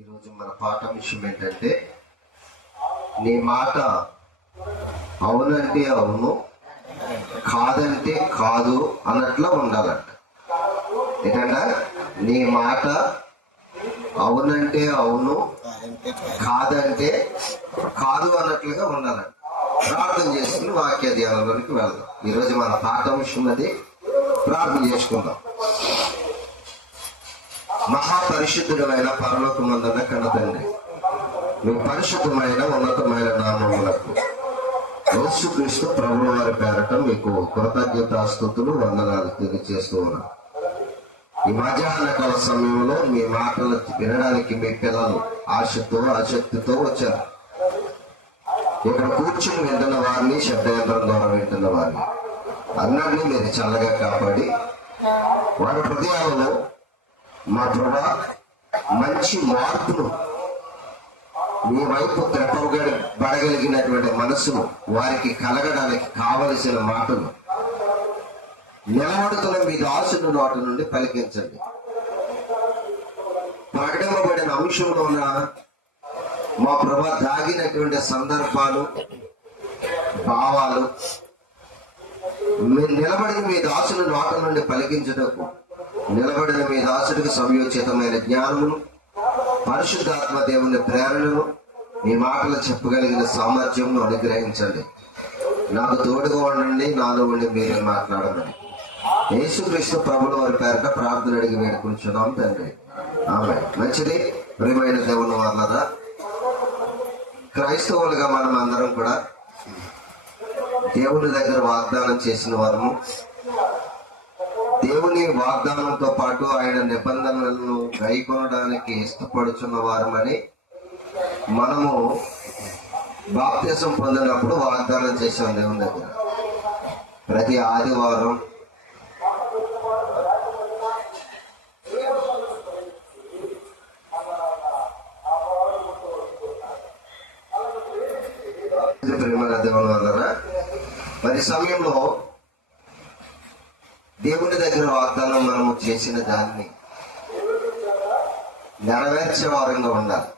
ఈరోజు మన పాఠం విషయం ఏంటంటే, నీ మాట అవునంటే అవును, కాదంటే కాదు అన్నట్లా ఉండాలంట. ఏంటంటే నీ మాట అవునంటే అవును, కాదంటే కాదు అన్నట్లుగా ఉండాలంట. ప్రార్థన చేసుకుని వాక్య ధ్యానంలోనికి వెళ్దాం. ఈరోజు మన పాఠం విషయం అది. ప్రార్థన చేసుకుందాం. మహాపరిశుద్ధుడమైన పరలోకమందున్న కన్న తండ్రి, మీ పరిశుద్ధమైన ఉన్నతమైన నామములకు యేసుక్రీస్తు ప్రభువు వారి పేరట మీకు కృతజ్ఞతాస్తుతులు వందనాలు తెలియజేస్తూ ఉన్నాం. ఈ మధ్యాహ్న కాల సమయంలో మీ మాటలు వినడానికి మీ పిల్లలు ఆశతో ఆసక్తితో వచ్చారు. ఇక్కడ కూర్చుని వింటున్న వారిని, శబ్దయంత్రం ద్వారా వింటున్న వారిని అందరినీ మీరు చల్లగా కాపాడి వారి హృదయాలలో మా ప్రభా మంచి మార్పును, మీ వైపు పడగలిగినటువంటి మనసును వారికి కలగడానికి కావలసిన మాటలు నిలబడుతున్న మీ దాసుని నోట నుండి పలికించండి. ప్రకటింపబడిన అంశంలో ఉన్న మా ప్రభా దాగినటువంటి సందర్భాలు, భావాలు మీరు నిలబడిన మీ దాసుని నోట నుండి పలికించుటకు, నిలబడిన మీ దాసుడికి సంయోచితమైన జ్ఞానమును, పరిశుద్ధాత్మ దేవుని ప్రేరణను, మీ మాటలు చెప్పగలిగిన సామర్థ్యంను అనుగ్రహించండి. నాకు తోడుగా ఉండండి, నాలో ఉండి మీరే మాట్లాడమని యేసుక్రీస్తు ప్రభువుల వారి పేరట ప్రార్థన అడిగి వేడుకుంటున్నాం తండ్రి, ఆమేన్. మంచిది. ప్రియమైన దేవుని వాళ్ళరా, క్రైస్తవులుగా మనం అందరం కూడా దేవుని దగ్గర వాగ్దానం చేసిన వారము, దేవుని వాగ్దానంతో పాటు ఆయన నిబంధనలను గైకొనడానికి ఇష్టపడుచున్న వారమని మనము బాప్తిసం పొందినప్పుడు వాగ్దానం చేసాం దేవుని దగ్గర. ప్రతి ఆదివారం ప్రేమ దేవుని వల్ల మరి సమయంలో దేవుని దగ్గర వాగ్దానం మనము చేసిన దాన్ని నెరవేర్చే వారంగా ఉండాలి.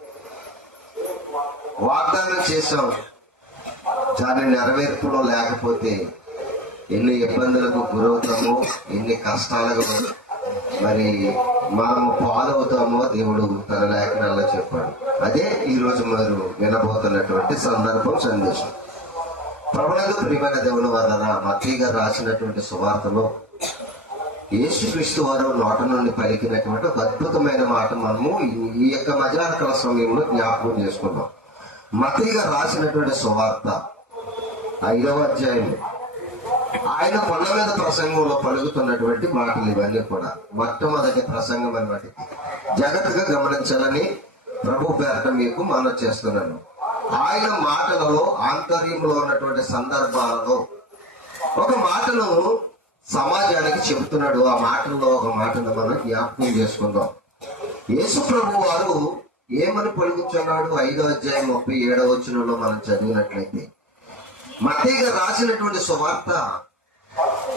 వాగ్దానం చేసాం, దాని నెరవేర్పులో లేకపోతే ఎన్ని ఇబ్బందులకు గురవుతామో, ఎన్ని కష్టాలకు మరి మనము పాలవుతామో దేవుడు తన లేఖనాల్లో చెప్పాడు. అదే ఈరోజు మీరు వినబోతున్నటువంటి సందర్భం, సందేశం. ప్రభునందు ప్రియమైన దేవుని వల్ల మత్తయి గారు రాసినటువంటి సువార్తలో యేసుక్రీస్తు వారు నోట నుండి పలికినటువంటి ఒక అద్భుతమైన మాట మనము ఈ యొక్క మధ్యాహ్న సమయంలో జ్ఞాపకం చేసుకున్నాం. మత్తయి గారు రాసినటువంటి సువార్త 5వ అధ్యాయం, ఆయన కొండ మీద ప్రసంగంలో పలుకుతున్నటువంటి మాటలు ఇవన్నీ కూడా మొట్టమొదటి ప్రసంగం అన్నమాట. జాగ్రత్తగా గమనించాలని ప్రభు పేరట మీకు మనవి చేస్తున్నాను. ఆయన మాటలలో ఆంతర్యంలో ఉన్నటువంటి సందర్భాలలో ఒక మాటను సమాజానికి చెబుతున్నాడు. ఆ మాటల్లో ఒక మాటను మనం జ్ఞాపకం చేసుకుందాం. యేసు ప్రభు వారు ఏమని పలుకుతున్నాడు? 5వ అధ్యాయం 37వ వచనంలో మనం చదివినట్లయితే, మత్తయి గారు రాసినటువంటి సువార్త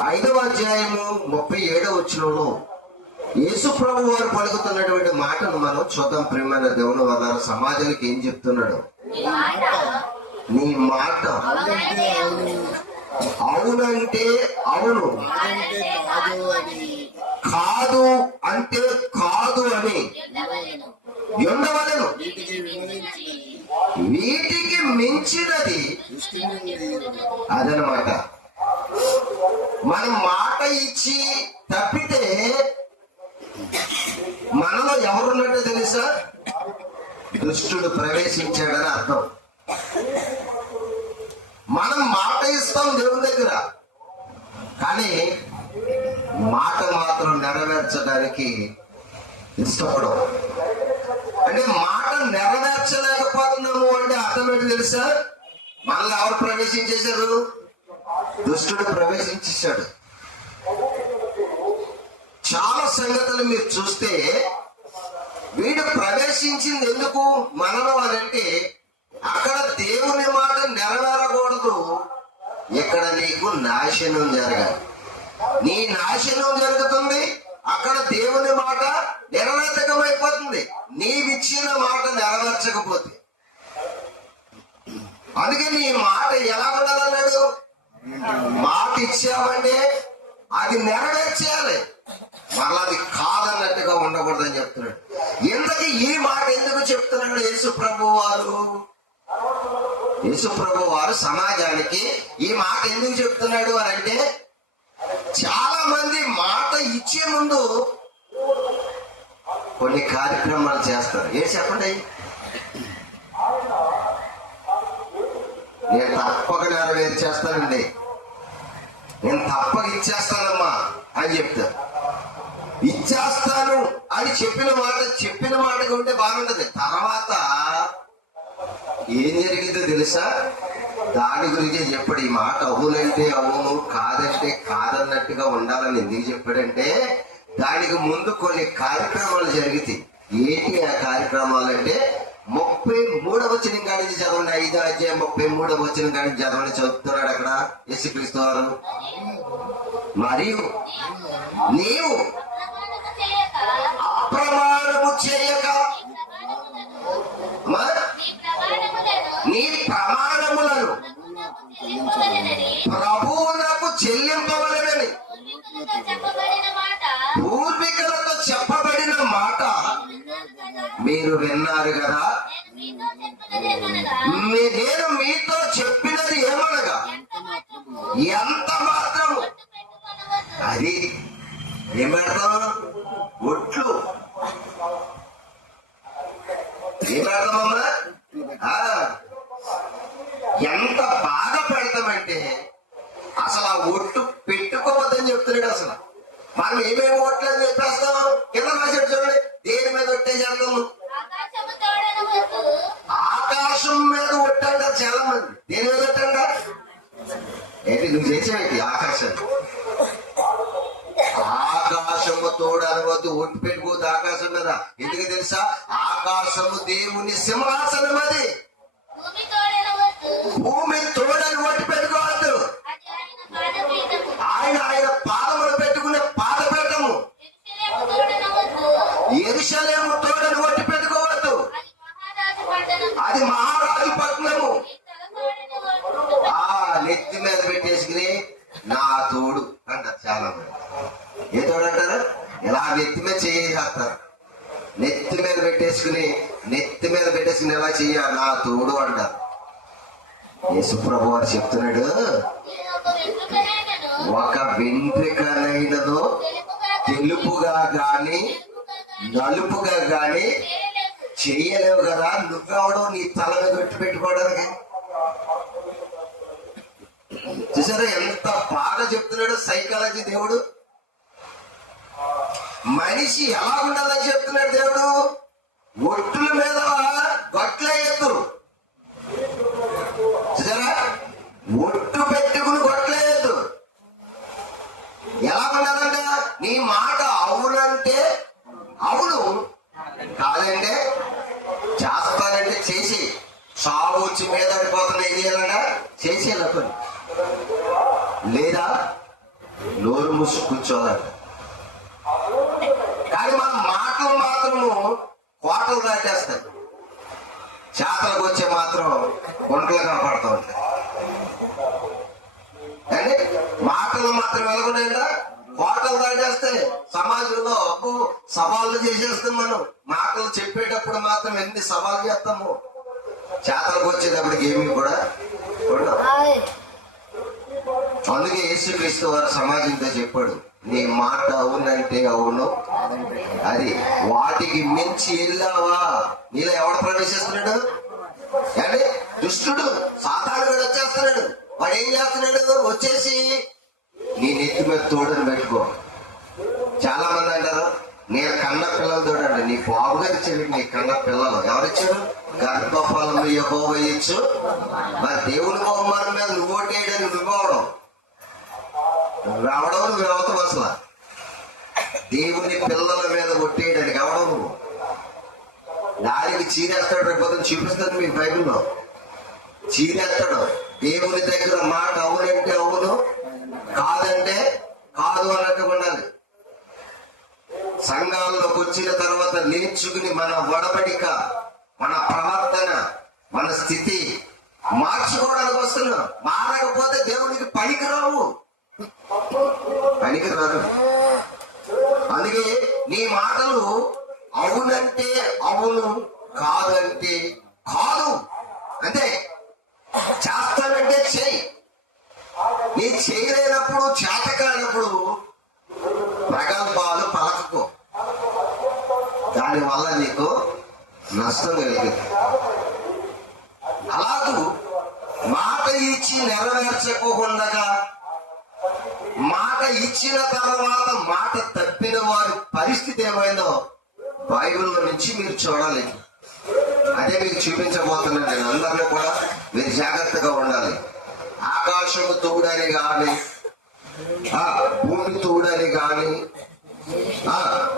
5వ అధ్యాయము 37వ వచనంలో యేసు ప్రభు వారు పలుకుతున్నటువంటి మాటను మనం చూద్దాం. ప్రియమైన దేవుని వల్ల సమాజానికి ఏం చెప్తున్నాడు? నీ మాట అవునంటే అవును, కాదు అంటే కాదు అని ఉండవలను. వీటికి మించినది అదనమాట. మనం మాట ఇచ్చి తప్పితే మనలో ఎవరున్నట్టు తెలుసా? దుష్టుడు ప్రవేశించాడని అర్థం. మనం మాట ఇస్తాం దేవుని దగ్గర, కానీ మాట మాత్రం నెరవేర్చడానికి ఇష్టపడం. అంటే మాట నెరవేర్చలేకపోతున్నాము అంటే అర్థం ఏంటి తెలుసా? మనలో ఎవరు ప్రవేశించేశారు? దుష్టుడు ప్రవేశించేశాడు. చాలా సంగతులు మీరు చూస్తే వీడు ప్రవేశించింది ఎందుకు మనలో అని అంటే, అక్కడ దేవుని మాట నెరవేరకూడదు, ఇక్కడ నీకు నాశనం జరగాలి. నీ నాశనం జరుగుతుంది, అక్కడ దేవుని మాట నిరర్థకమైపోతుంది. నీవిచ్చిన మాట నెరవేర్చకపోతే. అందుకే నీ మాట ఎలా ఉండాలన్నాడు? మాట ఇచ్చామంటే అది నెరవేర్చేయాలి, మరలా అది కాదన్నట్టుగా ఉండకూడదని చెప్తున్నాడు. ఇంతకీ ఈ మాట ఎందుకు చెప్తున్నాడు యేసు ప్రభు వారు? యేసు ప్రభు వారు సమాజానికి ఈ మాట ఎందుకు చెప్తున్నాడు అని అంటే, చాలా మంది మాట ఇచ్చే ముందు కొన్ని కార్యక్రమాలు చేస్తారు. ఏం చెప్పండి? నేను తప్పక నెరవేర్చేస్తానండి, నేను తప్పక ఇచ్చేస్తానమ్మా అని చెప్తారు. ఇచ్చేస్తాను అని చెప్పిన మాటగా ఉంటే బాగుంటది. తర్వాత ఏం జరిగిందో తెలుసా? దాని గురించి చెప్పాడు. ఈ మాట అవునంటే అవును, కాదంటే కాదన్నట్టుగా ఉండాలని ఎందుకు చెప్పాడంటే, దానికి ముందు కొన్ని కార్యక్రమాలు జరుగుతాయి. ఏంటి ఆ కార్యక్రమాలు అంటే, 33వ వచనం కాడికి చదవండి. 5వ అధ్యాయం 33వ వచనం కాడికి చదవండి. చదువుతున్నాడు అక్కడ యేసుక్రీస్తు వారు. మరియు నీవు అప్రమాణము చేయక నీ ప్రమాణములను ప్రభువునకు చెల్లింపవలెనని పూర్వీకులతో చెప్పబడిన మాట మీరు విన్నారు కదా. నేను మీతో చెప్పినది ఏమనగా, ఎంత మాత్రం అది ఏం పెడతాం? ఒట్లు ఏం పెడతామమ్మా? ఎంత బాగా పెడతామంటే అసలు ఆ ఒట్టు పెట్టుకోవద్దని చెప్తున్నాడు. అసలు మనం ఏమేమి ఒట్లు అని చెప్పేస్తాం? కింద రాశాడు చూడండి, దేని మీద ఒట్టే చేస్తాము? ఆకాశం మీద ఒట్టంటారు చాలా మంది. దేని మీద ఒట్టంట? ఏంటి నువ్వు చేసేవి? ఆకాశం ఆకాశము తోడు అనవద్దు, ఒట్టు పెట్టుకోవద్దు ఆకాశం మీద. ఎందుకు తెలుసా? ఆకాశము దేవుని సింహాసనం, అది భూమి తోడని ఒట్టు పెట్టుకోవద్దు. ఆయన పాదములు పెట్టుకునే పాదపీఠము. యెరూషలేము తోడని ఒట్టు పెట్టుకోవద్దు, అది మహారాజు పట్టణము. నెత్తి మీద పెట్టేసుకుని నా తోడు అంటారు చాలా మంది. ఏ తోడు అంటారు? ఇలా నెత్తి మీద చేస్తారు. నెత్తి మీద పెట్టేసుకుని ఎలా చెయ్యాలి? నా తోడు అంటారు. యేసు ప్రభు వారు చెప్తున్నాడు, ఒక వెంట్రుకనైనను తెలుపుగా గాని నలుపుగా గాని చెయ్యలేవు కదా. నువ్వెవడో నీ తల మీద పెట్టి పెట్టుకోవడానికి? చూసారా ఎంత బాగా చెప్తున్నాడు సైకాలజీ దేవుడు. మనిషి ఎలా ఉండాలని చెప్తున్నాడు దేవుడు. ఒట్టుల మీద గొట్లేయద్దు. చూసారా? ఒట్టు పెట్టుకుని గొట్లేయద్దు. ఎలా ఉండాలంట? నీ మాట అవునంటే అవును, కాదంటే చేస్తానంటే చేసి, సాగు వచ్చి మీద పడిపోతున్నా ఏం చేయాలంట? చేసేయాలంట. లేదా నోరు మూసి కూర్చోవాలంట. కానీ మన మాటలు మాత్రము కోటలు దాటేస్తాయి, చేతలకు వచ్చే మాత్రం గుంటలు కనపడుతూ ఉంటాయి. అంటే మాటలు మాత్రం ఎలాగున్నాయంట? కోటలు దాటేస్తే సమాజంలో సవాళ్ళు చేసేస్తాం. మనం మాటలు చెప్పేటప్పుడు మాత్రం ఎన్ని సవాళ్ళు చేస్తాము, చేతలకు వచ్చేటప్పటికి ఏమీ కూడా ఉండవు. అందుకే యేసుక్రీస్తు వారు సమాజంతో చెప్పాడు, నీ మాట అవునంటే అవును, అది వాటికి మించి వెళ్ళావా నీలో ఎవడు ప్రవేశిస్తున్నాడు? అంటే దుష్టుడు సాతానుడు వచ్చేస్తున్నాడు. వాడు ఏం చేస్తున్నాడు? వచ్చేసి నీ నెత్తి మీద తోడుని పెట్టుకో. చాలా మంది అంటారు, నేను కన్న పిల్లలు తోడండి. నీ బాబుగారు ఇచ్చాడు నీ కన్న పిల్లలు. ఎవరిచ్చాడు? గర్భఫలము యెహోవా ఇచ్చు. మరి దేవుని బహుమానం మీద నువ్వు ఓటేయడానికి నువ్వవడం, నువ్వెవడో నువ్వెవతావు. అసలు దేవుని పిల్లల మీద ఒట్టేయడానికి ఎవడవు నువ్వు? దానికి చీరేస్తాడు. రేపు పొద్దున చూపిస్తాడు మీకు బైబిల్లో. చీరేస్తాడు. దేవుని దగ్గర మాట అవునంటే అవును, కాదంటే కాదు అన్నట్టు ఉండాలి. సంఘాల్లోకి వచ్చిన తర్వాత నేర్చుకుని మన ఒడబడిక, మన ప్రవర్తన, మన స్థితి మార్చుకోవడానికి వస్తున్నాం. మారకపోతే దేవునికి పనికిరావు, పనికిరారు. అందుకే నీ మాటలు అవునంటే అవును, కాదంటే కాదు, అంతే. చేస్తానంటే చెయ్యి. నీ చేయలేనప్పుడు, చేత కానప్పుడు ప్రగల్భాలు పలకకు, దానివల్ల నీకు నష్టం కలిగింది. అలాగూ మాట ఇచ్చి నెరవేర్చకుండా మాట ఇచ్చిన తర్వాత మాట తప్పిన వారి పరిస్థితి ఏమైందో బైబిల్లో నుంచి మీరు చూడాలి. అదే మీకు చూపించబోతున్నాను నేను. అందరినీ కూడా మీరు జాగ్రత్తగా ఉండాలి. ఆకాశము తోడని గాని, భూమి తోడని గాని,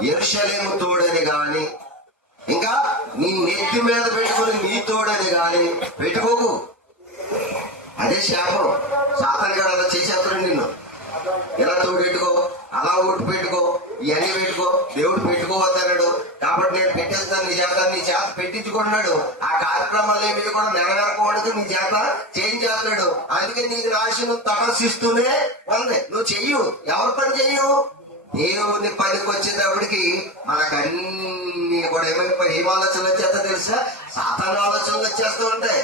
యెరూషలేము తోడని గాని, ఇంకా నీ నెత్తి మీద పెట్టుకుని నీ తోడని గాని పెట్టుకోకు. అదే శాపం. సాతాను గారు అలా చేసేస్తాడు నిన్ను. ఇలా తోడెట్టుకో, అలా ఓటు పెట్టుకో, ఇవన్నీ పెట్టుకో, దేవుడు పెట్టుకోవద్దన్నాడు కాబట్టి నేను పెట్టేస్తాను, నీ చేత పెట్టించుకున్నాడు. ఆ కార్యక్రమాలు ఏమి కూడా నెరవేరకపోవడానికి నీ చేత చేయించేస్తాడు. అందుకే నీకు నాశనం తటస్థిస్తూనే ఉంది. నువ్వు చెయ్యు. ఎవరి పని చెయ్యు? దేవుని పనికి వచ్చేటప్పటికి మనకన్నీ కూడా ఏం ఆలోచనలు వచ్చేస్తా తెలుసా? సాతాను ఆలోచనలు వచ్చేస్తూ ఉంటాయి.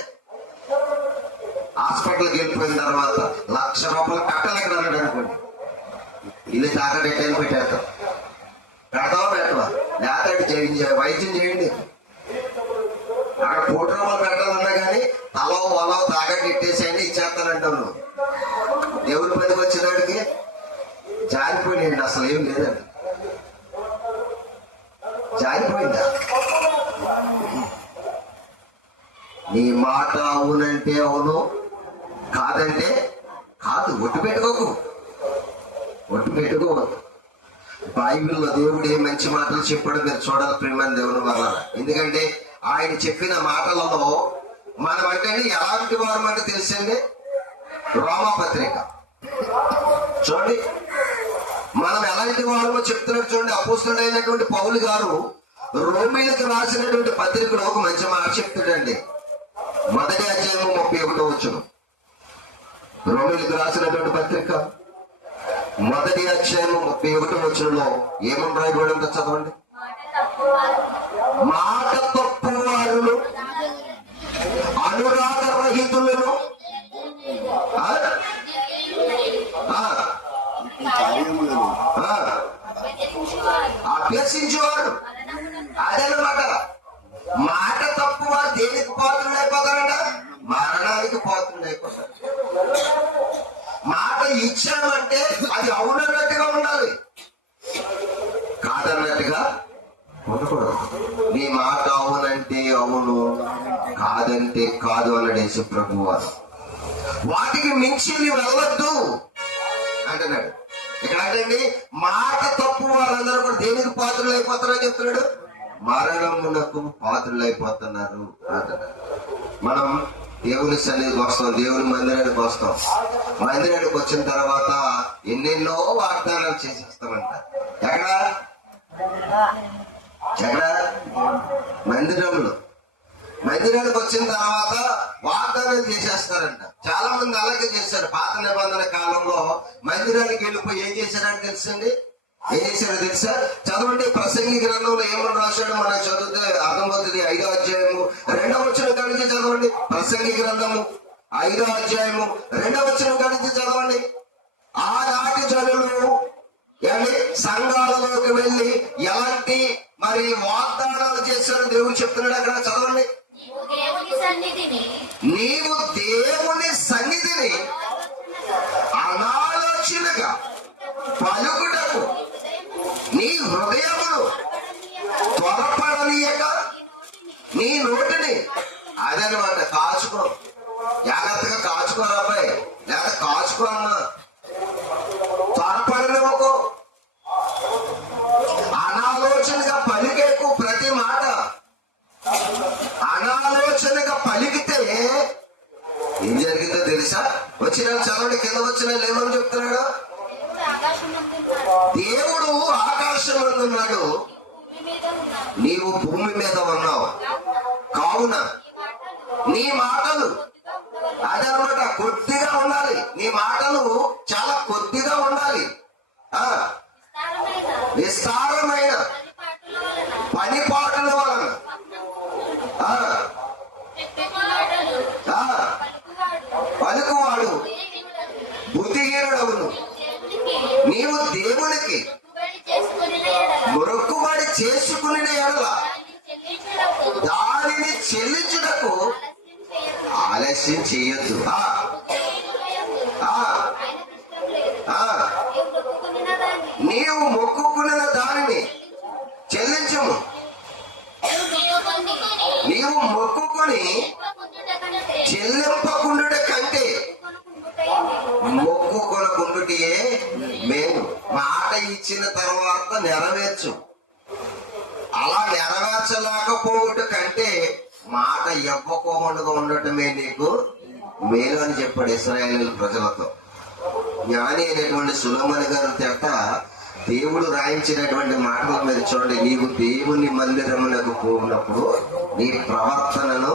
హాస్పిటల్కి వెళ్ళిపోయిన తర్వాత 1,00,000 రూపాయలు కట్టలేక అన్నాడు అనుకోండి, ఇల్లు తాకడెట్టని పెట్టేస్తాం. పెడతావా పెట్టవా? లేకపోతే వైద్యం చేయండి. అక్కడ 1 కోటి రూపాయలు పెట్టాలన్నా కానీ తలో వలో తాకట్టు ఇట్టేసేయండి, ఇచ్చేస్తానంటావు నువ్వు. దేవుని పనికి వచ్చేవాడికి జారిపోయినాయండి, అసలు ఏం లేదండి. జారిపోయిందా? నీ మాట అవునంటే అవును, కాదంటే కాదు. ఒట్టు పెట్టుకోకు, ఒట్టు పెట్టుకోవద్దు. బైబిల్లో దేవుడు ఏ మంచి మాటలు చెప్పాడో మీరు చూడాలి ప్రేమని దేవుని వల్ల. ఎందుకంటే ఆయన చెప్పిన మాటలలో మనం అంటే ఎలాంటి వారు అంటే తెలుసండి. రోమాపత్రిక చూడండి, మనం ఎలాంటి వారమో చెప్తున్నట్టు చూడండి. అపోస్తలుడైనటువంటి పౌలు గారు రోమీలకు రాసినటువంటి పత్రికలో ఒక మంచి మాట చెప్తాడండి. 1వ అధ్యాయం 31వ వచనం. రోమీలకు రాసినటువంటి పత్రిక 1వ అధ్యాయం 31వ వచనంలో ఏమని రాయబడిందో చదవండి. మాట తప్పు వారులు, అనురాగ రహితులను, అభ్యసించేవాడు. అదన్నమాట. మాట తప్పు వారు దేనికి పాత్రలు అయిపోతారంట? మరణానికి పాత్రలు అయిపోతారు. మాట ఇచ్చామంటే అది అవునన్నట్టుగా ఉండాలి, కాదన్నట్టుగా ఉండకూడదు. నీ మాట అవునంటే అవును, కాదంటే కాదు అన్నాడు యేసు ప్రభువు వారు. వాటికి మించి నీవు వెళ్ళొద్దు అంటున్నాడు. ఇక్కడ అంటే మాట తప్పు వారందరూ కూడా దేనికి పాత్రలు అయిపోతారని చెప్తున్నాడు? మరణమునకు పాత్రలు అయిపోతున్నారు అంటున్నాడు. మనం దేవుని సన్నిధికి వస్తాం, దేవుని మందిరానికి వస్తాం. మందిరానికి వచ్చిన తర్వాత ఎన్నెన్నో వాగ్దానాలు చేసేస్తామంట. ఎక్కడ మందిరానికి వచ్చిన తర్వాత వాగ్దానాలు చేసేస్తారంట. చాలా మంది అలాగే చేశారు. పాత నిబంధన కాలంలో మందిరానికి వెళ్ళిపోయి ఏం చేశారంటే తెలుసండి? ఏం చేశారో తెలుసా? చదవండి. ప్రసంగి గ్రంథంలో ఏమని రాశాడో మనం చదివితే అర్థమవుతుంది. 5వ అధ్యాయము 2వ వచనం కానించి చదవండి. ప్రసంగి గ్రంథము 5వ అధ్యాయము 2వ వచనం కానించి చదవండి. ఆనాటి జనులు సంఘాలలోకి వెళ్ళి ఎలాంటి వాగ్దానాలు చేశారో దేవుడు చెప్తున్నాడు అక్కడ. చదవండి. నీవు దేవుని సన్నిధిని అనాలోచనగా పలుకుటకు నీ హృదయమును త్వరపడనీయక నీ నోటిని, అదనమాట, కాచుకో. జాగ్రత్తగా కాచుకోరా అబ్బాయి, లేక కాచుకో అమ్మా. త్వరపడనివ్వకు. అనాలోచనగా పలికేకు ప్రతి మాట. అనాలోచనగా పలికితే ఏం జరిగిందో తెలుసా? వచ్చిన చదవండి. కింద వచ్చిన ఏమని చెప్తున్నాడు? దేవుడు ఆకాశం ఆకాశమందున్నాడు, నీవు భూమి మీద ఉన్నావు. కావున నీ మాటలు అదనమాట కొద్దిగా ఉండాలి. నీ మాటలు చాలా కొద్దిగా ఉండాలి. విస్తారమైన పనిపాటుల వలన పలుకువాడు బుద్ధిహీనుడవును. నీవు దేవునికి మొక్కుబడి చేసుకుని ఎడల దానిని చెల్లించుటకు ఆలస్యం చేయొద్దు. నీవు మొక్కుకున్న దానిని చెల్లించుము. నీవు మొక్కుకొని చెల్లింపకుండుట కంటే మొక్కుకొనకుండుటే మేము. మాట ఇచ్చిన తర్వాత నెరవేర్చు. అలా నెరవేర్చలేకపోవుట కంటే మాట ఇవ్వకోకుండా ఉండటమే నీకు మేలు అని చెప్పాడు ఇశ్రాయేలు ప్రజలతో. జ్ఞాని అయినటువంటి సొలొమోను గారి చేత దేవుడు రాయించినటువంటి మాటల మీద చూడండి. నీవు దేవుని మందిరమునకు పోయినప్పుడు నీ ప్రవర్తనను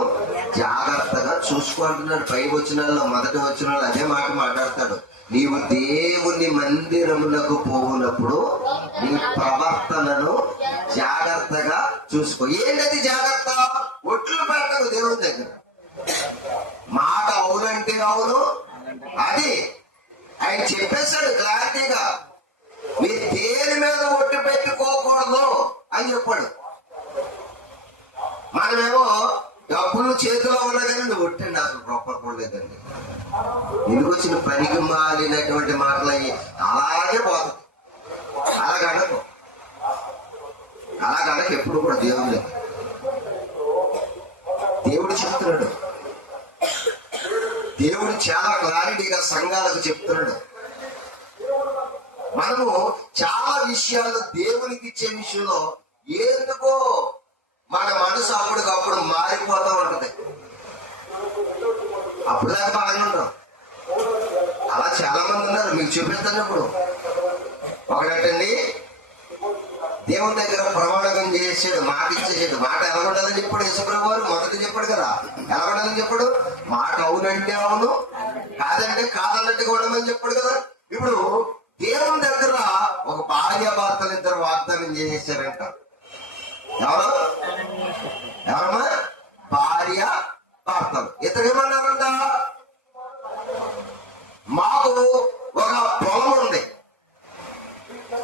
జాగ్రత్తగా చూసుకుంటున్నాడు. పై వచనాల్లో మొదటి వచనాలు అదే మాట మాట్లాడతాడు. నీవు దేవుని మందిరమునకు పోయినప్పుడు నీ ప్రవర్తనను జాగ్రత్తగా చూసుకో. ఏంటది జాగ్రత్త? ఒట్లు పెట్టకు దేవుని దగ్గర. మాట అవునంటే అవును, అది ఆయన చెప్పేశాడు క్లారిటీగా. మీరు దేని మీద ఒట్టు పెట్టుకోకూడదు అని చెప్పాడు. మనమేమో డబ్బులు చేతిలో ఉన్నా కానీ నువ్వు ఒట్టండి అసలు రొప్పకూడలేదండి. ఎందుకు వచ్చిన పనికి మాలినటువంటి మాటలు అయ్యి అలాగే పోతుంది. అలాగనకు ఎప్పుడు కూడా దేవుడు చెప్తున్నాడు. దేవుడు చాలా క్లారిటీగా సంఘాలకు చెప్తున్నాడు. మనము చాలా విషయాలు దేవునికి ఇచ్చే విషయంలో ఎందుకో మన మనసు అప్పటికప్పుడు మారిపోతూ ఉంటది. అప్పుడు దాకా బాగానే ఉంటాం. అలా చాలా మంది ఉన్నారు. మీకు చూపిస్తాను. ఇప్పుడు ఒకటండి, దేవుని దగ్గర ప్రమాణం చేసాడు, మాట ఇచ్చేసాడు. మాట ఎలా ఉండాలని చెప్పాడు యేసుప్రభువు వారు. మొదటి చెప్పాడు కదా, ఎలా ఉండాలని చెప్పాడు. మాట అవునంటే అవును, కాదంటే కాదన్నట్టుగా ఉండమని చెప్పాడు కదా. ఇప్పుడు దేవుని దగ్గర ఒక భార్యాభర్తలు ఇద్దరు వాగ్దానం చేసేసారంట. ఎవరమ్మా? భార్య భర్తలు ఇద్దరు ఏమన్నారంట, మాకు ఒక పొలం ఉంది,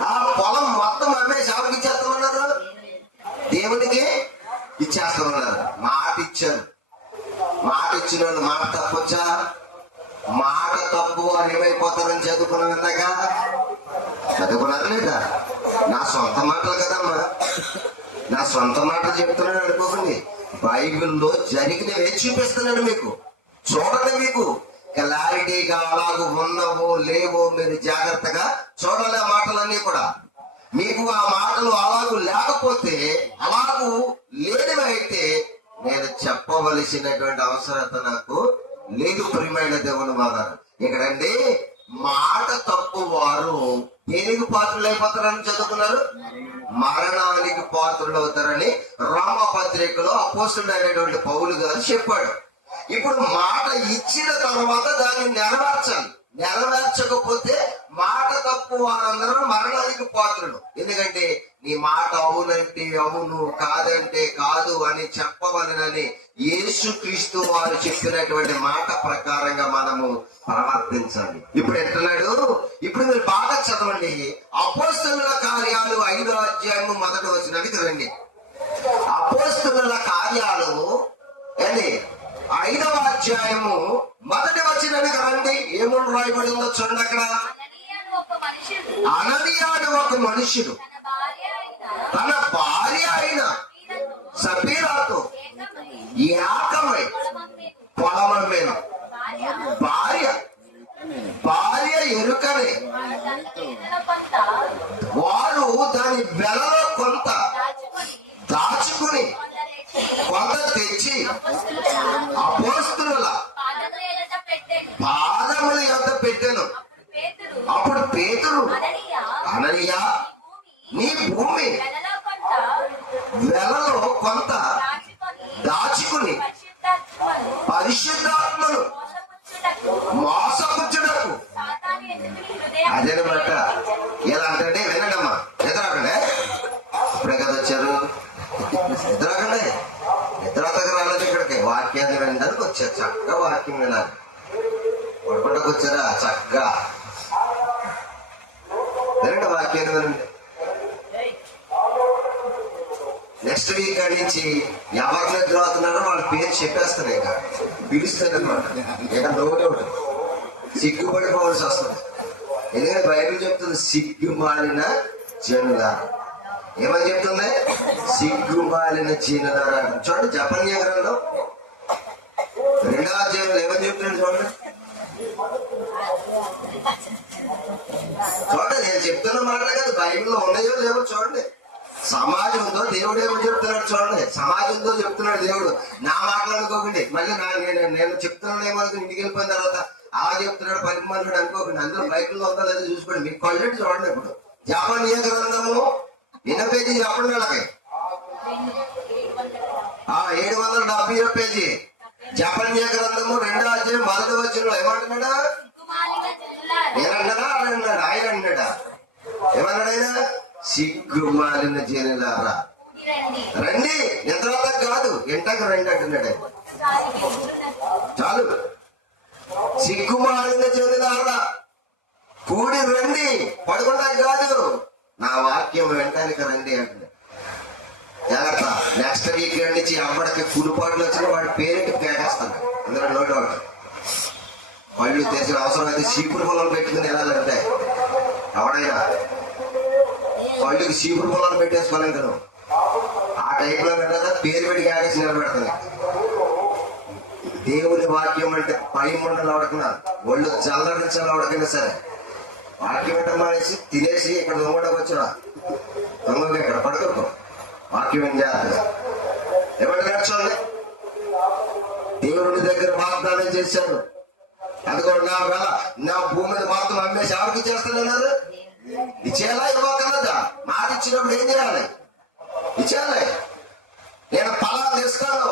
ఆ పొలం మొత్తం అమ్మేసి ఎవరికి ఇచ్చేస్తామన్నారు? దేవునికి ఇచ్చేస్తామన్నారు. మాట ఇచ్చారు. మాట ఇచ్చిన వాళ్ళు మాట తప్పొచ్చా? మాట తప్పు అని ఏమైపోతారని చదువుకున్నాం. ఇంతగా చదువుకున్నారు లేదా? నా సొంత మాటలు కదమ్మా, నా సొంత మాటలు చెప్తున్నాడు అనుకోకండి. బైబిల్లో జరిగినవే చూపిస్తున్నాడు మీకు. చూడండి, మీకు క్లారిటీగా అలాగూ ఉన్నవో లేవో మీరు జాగ్రత్తగా చూడాలి. ఆ మాటలన్నీ కూడా మీకు ఆ మాటలు అలాగూ లేకపోతే, అలాగూ లేనివి అయితే నేను చెప్పవలసినటువంటి అవసరత నాకు లేదు. ప్రియమైన దేవుని వారు, ఇక్కడండి మాట తప్పు వారు దేనికి పాత్రలు అయిపోతారని చదువుకున్నారు? మరణానికి పాత్రలు అవుతారని రోమపత్రికలో అపోస్తలుడు అయినటువంటి పౌలు గారు చెప్పాడు. ఇప్పుడు మాట ఇచ్చిన తర్వాత దాన్ని నెరవేర్చాలి. నెరవేర్చకపోతే మాట తప్పు వారందరూ మరణానికి పాత్రలు. ఎందుకంటే నీ మాట అవునంటే అవును, కాదంటే కాదు అని చెప్పవలనని యేసుక్రీస్తు వారు చెప్పినటువంటి మాట ప్రకారంగా మనము ప్రవర్తించాలి. ఇప్పుడు ఎట్లన్నాడు? ఇప్పుడు మీరు బాగా చదవండి. అపోస్తలుల కార్యాలు 5వ అధ్యాయము 1వ వచనానికి రండి. అపోస్తలుల కార్యాలు 5వ అధ్యాయము 1వ వచనానికి రండి. ఏమని రాయబడిందో చూడండి. అక్కడ అననీయాను ఒక మనుషుడు తన భార్య అయిన సఫీరాతో ఏకమై పొలమమ్మేను. భార్య ఎరుకనే వారు దాని వెలలో కొంత దాచుకుని కొంత తెచ్చి అపోస్తలుల పాదముల యొద్ద పెట్టెను. అప్పుడు పేతురు, అననీయ, నీ దాచుకుని పరిశుద్ధాత్మను మోసపుచ్చుటకు. అదేనమాట. ఎలా అంటే వినండమ్మా, నిద్రకండి. ఇప్పుడే కదా వచ్చారు, నిద్రకండి. నిద్రతకు రాలేదు ఇక్కడికి, వాక్యాన్ని వినడానికి వచ్చారు. చక్కగా వాక్యం వినాలి. పడుకుంటకు వచ్చారా? చక్కగా వినండి, వాక్యాన్ని వినండి. నెక్స్ట్ వీక్ నుంచి ఎవరు నిద్ర అవుతున్నారో వాళ్ళ పేరు చెప్పేస్తాను, ఇక పిలుస్తాను అనమాట. ఇక నోటే ఉంటుంది, సిగ్గుపడిపోవాల్సి వస్తుంది. ఎందుకంటే బైబిల్ చెప్తుంది సిగ్గుమాలిన జనులారా. ఏమని చెప్తుంది? సిగ్గుమాలిన జనులారా. చూడండి జపన్య గ్రంథం 2వ అధ్యాయంలో ఏమని చెప్తున్నాడు చూడండి. చూడండి, నేను చెప్తున్న మాటలే కదా, బైబిల్లో ఉన్నాయో లేవో చూడండి. సమాజంతో దేవుడు ఏమో చెప్తున్నాడు చూడండి. సమాజంతో చెప్తున్నాడు దేవుడు. నా మాటలు అనుకోకండి, మళ్ళీ నేను చెప్తున్నాను ఏమో ఇంటికి వెళ్ళిపోయిన తర్వాత అలా చెప్తున్నాడు పనికి మంది అనుకోకండి. అందులో బైబిల్లో ఉందో లేదో చూసుకోండి. మీకు కళ్ళెట్టి చూడండి. ఇప్పుడు జపన్య గ్రంథము 8వ పేజీ చెప్పండి వాళ్ళకి. 770 పేజీ జపన్య గ్రంథము 2వ అధ్యాయం 1వ వచనంలో ఏమంటున్నాడా? నేనన్నాడా? అన్నాడు ఆయన. అన్నాడా? ఏమన్నాడు ఆయన? సిగ్గుమాలిన జనులారా రండి. నిద్రత కాదు, ఎంటకు రండి అంటున్నాడు. చాలు. సిగ్గుమాలిన జనులారా కూడి రండి, పడుకుంటాకు కాదు, నా వాక్యం వెంటానికి రండి అంటున్నాడు. జాగ్రత్త. నెక్స్ట్ వీక్ నుంచి అమ్మడికి కుడిపాట్లు వచ్చిన వాడి పేరెంట్ కేకేస్తాను. అందులో నో డౌట్. పళ్ళు తెసిన అవసరం అయితే చీపురు పొలం పెట్టుకుని వెళ్ళాలంటే ఎవడైనా పళ్ళుకి చీపురు పొలాలు పెట్టేసుకోలేం కదా. ఆ టైప్ లో వెళ్ళదా పేరు పెట్టి కేకేసి నిలబెడుతుంది. దేవుని వాక్యం అంటే పై మండలు అవడకన్నా ఒళ్ళు చల్లడించాలి. అవడకైనా సరే వాక్యం అంటే మానేసి తినేసి ఇక్కడ దొంగటకు వచ్చా దొంగగా ఇక్కడ పడుకో. వాక్యం ఏం చేయాలి? ఏమంటే చూడండి, దేవుడి దగ్గర వాగ్దానం చేశాడు. అందుకోండి, నా భూమి మీద మాత్రం అమ్మేసి ఎవరికి చేస్తానన్నారు? ఇచ్చేయాలా ఇవ్వకన్నదా? మాట ఇచ్చినప్పుడు ఏం చేయాలి? ఇచ్చేయాలి. నేను ఫలాలు ఇస్తాను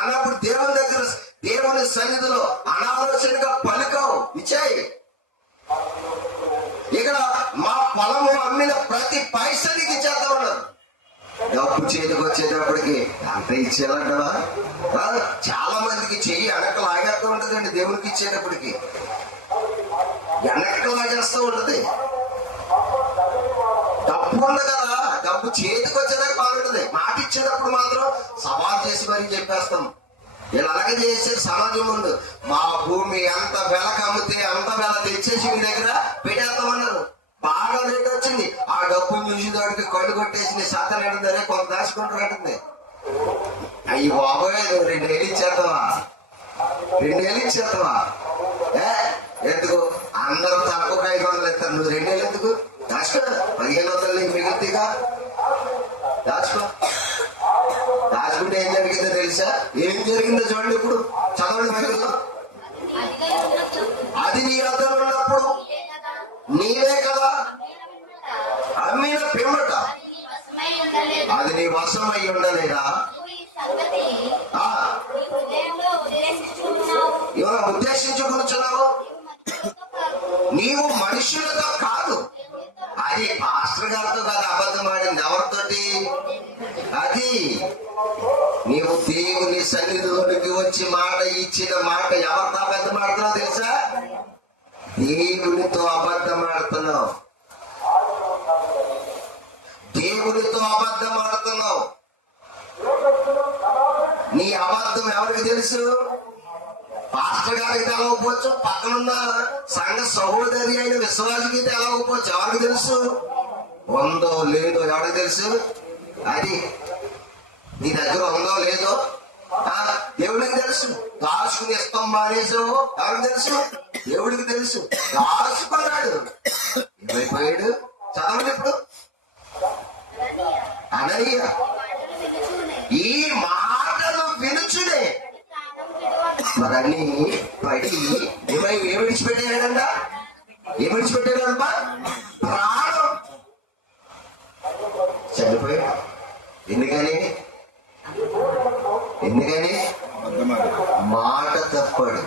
అన్నప్పుడు దేవుని దగ్గర, దేవుని సన్నిధిలో అనాలోచనగా పలుకవు, ఇచ్చేయి. ఇక్కడ మా పొలము అమ్మిన ప్రతి పైసనికి ఇచ్చేద్దాం ఉన్నారు. డబ్బు చేతికి వచ్చేటప్పటికి అంత ఇచ్చేయాలంటవా? చాలా మందికి చెయ్యి వెనక్కి లాగేస్తూ ఉంటదండి. దేవునికి ఇచ్చేటప్పటికి వెనక్కి లాగేస్తూ ఉంటది. డబ్బు ఉంది కదా, డబ్బు చేతికి వచ్చేదానికి బాగుంటుంది. మాట ఇచ్చేటప్పుడు మాత్రం సవాల్ చేసి మరీ చెప్పేస్తాం. వీళ్ళు అలాగే చేసే సమాజం ముందు మా భూమి ఎంత వెలకు అమ్మితే అంత వెల తెచ్చేసి మీ దగ్గర పెట్టేస్తామన్నారు. బాగా రేట్ వచ్చింది. ఆ డబ్బును చూసి దానికి కళ్ళు కొట్టేసి సత్తనే కొంత దాచుకుంటారు అంటుంది. అయ్యి బాబోయే, నువ్వు 2 ఏళ్ళు ఇచ్చేస్తావా? 2 ఏళ్ళు ఇచ్చేస్తావా? ఎందుకు? అందరూ తక్కువ 500 ఇస్తారు, నువ్వు 2 ఏళ్ళు ఎందుకు? దాచుకో. 1500 నీకు మిగులుతీగా దాచుకో. దాచుకుంటే ఏం జరిగిందో తెలుసా? ఏం జరిగిందో చూడండి. ఇప్పుడు చదవండి బైబిల్లో. అది నీ వద్ద ఉన్నప్పుడు నీవే కదా అమ్మిన పిమ్మట అది నీ వశమై ఉండలేదా? ఎవరో ఉద్దేశించుకుంటున్నావు? నీవు మనుషులతో కాదు, అది పాస్టర్ గారితో కాదు అబద్ధం ఆడింది. ఎవరితోటి? అది నీవు దేవుని సన్నిధిలోనికి వచ్చి మాట ఇచ్చిన మాట ఎవరితో అబద్ధం ఆడుతున్నావు తెలుసా? దేవునితో అబద్ధం ఆడుతున్నావు. దేవునితో అబద్ధం ఆడుతున్నావు. నీ అబద్ధం ఎవరికి తెలుసు? పాస్టర్ గారికి తెలవకపోవచ్చు, పక్కనున్న సంఘ సహోదరి అయిన విశ్వాసికి తెలవకపోవచ్చు. ఎవరికి తెలుసు? ఉందో లేదో ఎవరికి తెలుసు? అది నీ దగ్గర ఉందో లేదో దేవుడికి తెలుసు. దాచుకుని ఇష్టం మానేసావు ఎవరికి తెలుసు? దేవుడికి తెలుసు. దాచుకున్నాడు, ఏమైపోయాడు? చదవండి ఇప్పుడు. అననీయ ఈ మాటలు వినుచునే మరన్నీ పడి ఏమి విడిచిపెట్టాడంట? ఏమి విడిచిపెట్టాడంట? ప్రాణం చనిపోయాడు. ఎందుకని ఎందుకని? మాట తప్పడు.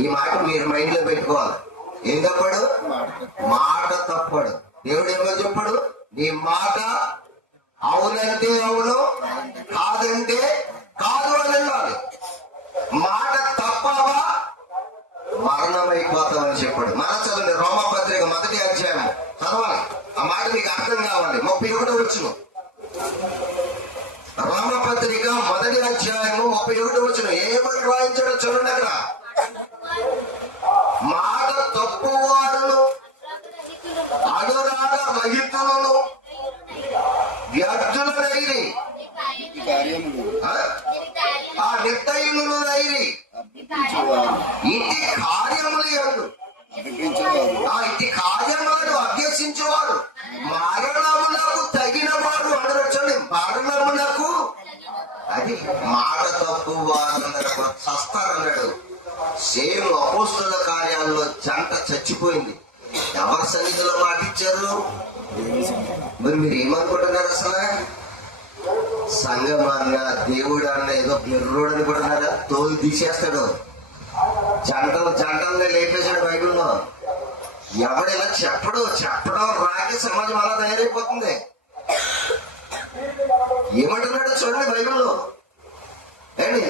ఈ మాట మీరు మైండ్ లో పెట్టుకోవాలి. ఏం తప్పడు? మాట తప్పడు. దేవుడు ఏమో చెప్పాడు, నీ మాట అవునంటే అవును, కాదంటే కాదు అని అన్నాడు. మాట తప్పవా మరణమైపోతామని చెప్పాడు. మన చదవండి, రోమపత్రిక 1వ అధ్యాయం చదవాలి. ఆ మాట మీకు అర్థం కావాలి. 31వ వచనం, రోమపత్రిక 1వ అధ్యాయము 31వ వచనం. ఏమని రాయించాడో చూడండి అక్కడ. మాట తప్పువారును అనురాగ రహితులను వ్యర్థులైరి, ఆ నిర్దయులైరి, ఇంటి కార్యములు యందు ఇంటి కార్యములను అభ్యసించేవారు మరణములకు తగిన వాడు అందరూ. చూడండి, మరణములకు అది మాట తప్పు వారందరూ చస్తారన్నాడు. సేమ్ అపోస్తుల కార్యాల్లో జంట చచ్చిపోయింది. ఎవరి సన్నిధిలో మాటిచ్చారు? మరి మీరు ఏమనుకుంటున్నారు? అసలు సంఘం అన్న దేవుడు అన్న ఏదో బిర్రోడు అనుకుంటున్నారా? తోలు తీసేస్తాడు. జంటలు లేపేశాడు బైబిల్లో. ఎవడు ఇలా చెప్పడం రాకే సమాజం అలా తయారైపోతుంది. ఏమంటున్నాడు చూడండి బైబిల్లో. ఏంటి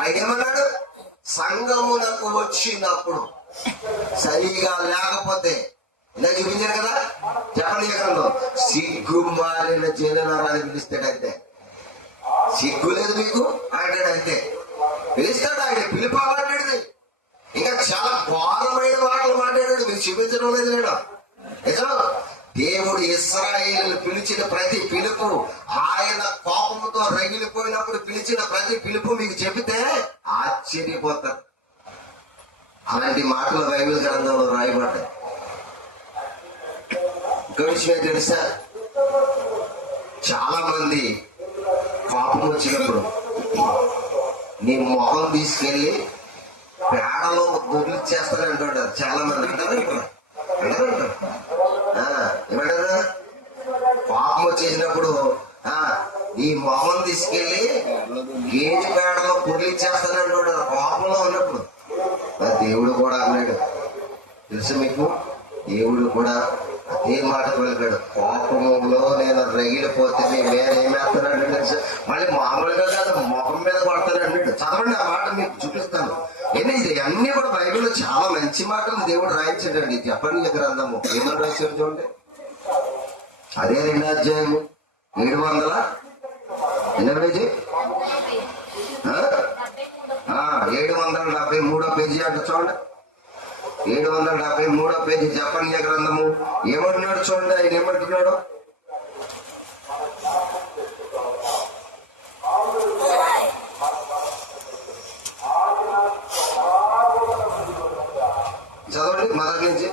ఆయన ఏమన్నాడు? సంఘమునకు వచ్చినప్పుడు సరిగా లేకపోతే ఇలా చూపించారు కదా, చెప్పండి ఎక్కడో సిగ్గుమాలిన జననారాన్ని పిలుస్తాడంతే. సిగ్గు లేదు మీకు అంటాడు అంతే. పిలుస్తాడు ఆయన, పిలుపాలంటాడు. ఇంకా చాలా ఘోరమైన మాటలు మాట్లాడాడు. మీరు చూపించడం లేదు నేను నిజం. దేవుడు ఇశ్రాయేలును పిలిచిన ప్రతి పిలుపు, ఆయన కోపంతో రగిలిపోయినప్పుడు పిలిచిన ప్రతి పిలుపు మీకు చెబితే ఆశ్చర్యపోతారు. అలాంటి మాటలు బైబిల్ గ్రంథంలో రాయబడ్డాయి. ఇంకో విషయం తెలుసా, చాలా మంది కోపం వచ్చినప్పుడు నీ మొహం తీసుకెళ్లి పేడలో దొరికిచ్చేస్తారని అంటుంటారు. చాలా మంది అంటారు. ఏమంటారు? కోపం వచ్చేసినప్పుడు ఈ మొహం తీసుకెళ్లి గేజు పేడలో పొర్లిచ్చేస్తానని అంటుంటారు కోపంలో ఉన్నప్పుడు. దేవుడు కూడా అన్నాడు తెలుసు మీకు, దేవుడు కూడా అదే మాట పలికాడు. కోపంలో నేను రగిలిపోతే మీ మీద ఏమేస్తానంటే తెలుసు, మళ్ళీ మామూలుగా కాదు మొహం మీద కొడతానంటాడు. చదవండి, ఆ మాట మీకు చూపిస్తాను. ఇది అన్ని కూడా బైబిల్లో చాలా మంచి మాటలు దేవుడు రాయించాడండి. చెప్పండి గ్రంథము ఏమని రాయించాడు చూడండి. అదే 2వ అధ్యాయము 700 ఎన్నో పేజీ 773వ పేజీ అంట చూడండి. 773వ పేజీ చెప్పండి గ్రంథము ఏమంటున్నాడు చూడండి. ఆయన ఏమంటున్నాడు? చదవండి మొదటి నుంచి.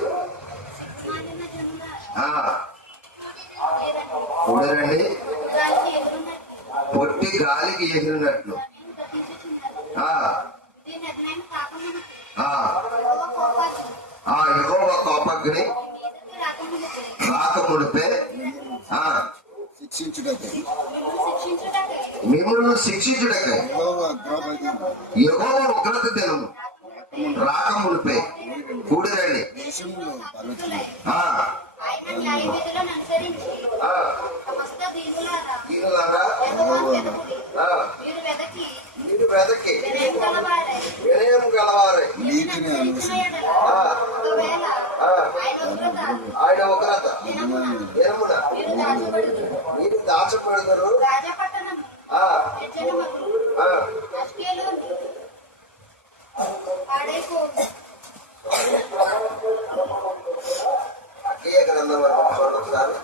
చూడరండి, పొట్టి గాలికి ఎగిరినట్లు యెహోవా కోపగ్ని రాక మునిపే మిమ్మల్ని శిక్షించుటకై యెహోవా ఉగ్రత దినము రాక మునిపే కూడిరండి. మీరు వెదకి వినయం గలవారై ఆయన ఉగ్రత దినమున మీరు దాచపెడతారు. అదే గ్రంథం ఒకసారి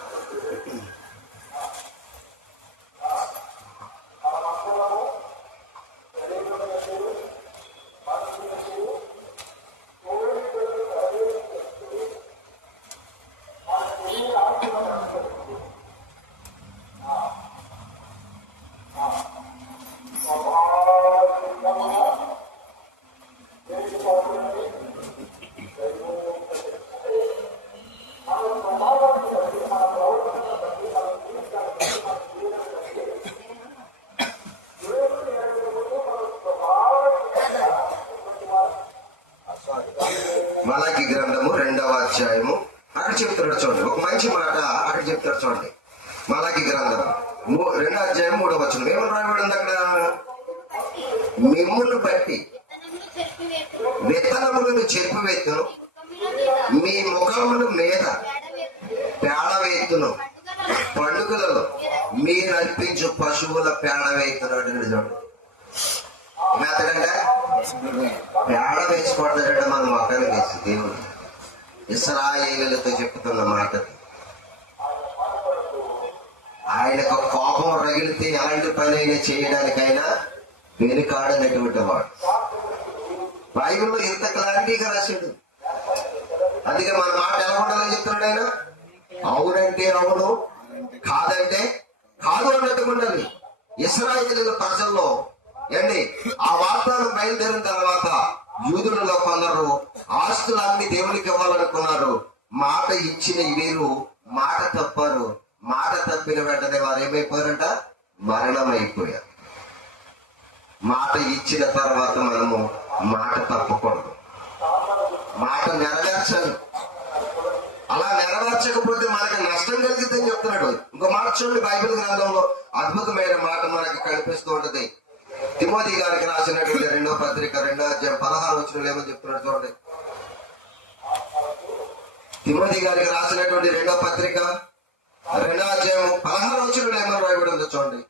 మలాకి గ్రంథము 2వ అధ్యాయము అక్కడ చెప్తున్నాడు చూడండి, ఒక మంచి మాట అక్కడ చెప్తాడు చూడండి. మలాకి గ్రంథం 2వ అధ్యాయం 3వ వచనం ఏమని రాయబడి ఉంది అక్కడ? మిమ్మును బట్టి విత్తనములను చెరిపివేత్తును, మీ ముఖముల మీద పేడ వేత్తును, పండుగలలో మీరు అర్పించు పశువుల పేడ వేస్తున్నాడు. చూడండి, మెత్తడంటే పేడ వేసిపోతాడంటే మన మొక్కలు వేసి దేవుడు ఇశ్రాయేలులతో చెప్తున్న మాట. ఆయనకు కోపం రగిలితే ఎలాంటి పని అయినా చేయడానికైనా వెనుకాడనటువంటి వాడు. బైబిల్లో ఇంత క్లారిటీగా రాశాడు. అందుకే మన మాట ఎలా ఉండాలని చెప్తున్నాడు ఆయన. అవునంటే అవును, కాదంటే కాదు అన్నట్టుగా ఉండాలి. ఇశ్రాయేలు ప్రజల్లో ఏండి ఆ వాగ్దానం బయలుదేరిన తర్వాత యూదులలో కొందరు ఆస్తులన్నీ దేవునికి ఇవ్వాలనుకున్నారు. మాట ఇచ్చిన వీరు మాట తప్పారు. మాట తప్పిన వెంటనే వారు ఏమైపోయారంట? మరణం అయిపోయారు. మాట ఇచ్చిన తర్వాత మనము మాట తప్పకూడదు, మాట నెరవేర్చాలి. అలా నెరవేర్చకపోతే మనకి నష్టం కలిగిద్దని చెప్తున్నాడు. ఇంకో మాట చూడండి, బైబిల్ గ్రంథంలో అద్భుతమైన మాట మనకి కనిపిస్తూ ఉంటది. తిమోతి గారికి రాసినటువంటి 2వ పత్రిక 2వ అధ్యాయం 16వ వచనంలో ఏమని చెప్తున్నాడు చూడండి. తిమోతి గారికి రాసినటువంటి 2వ పత్రిక 2వ అధ్యాయం 16వ వచనంలో ఏమని రాయబడి ఉందో చూడండి.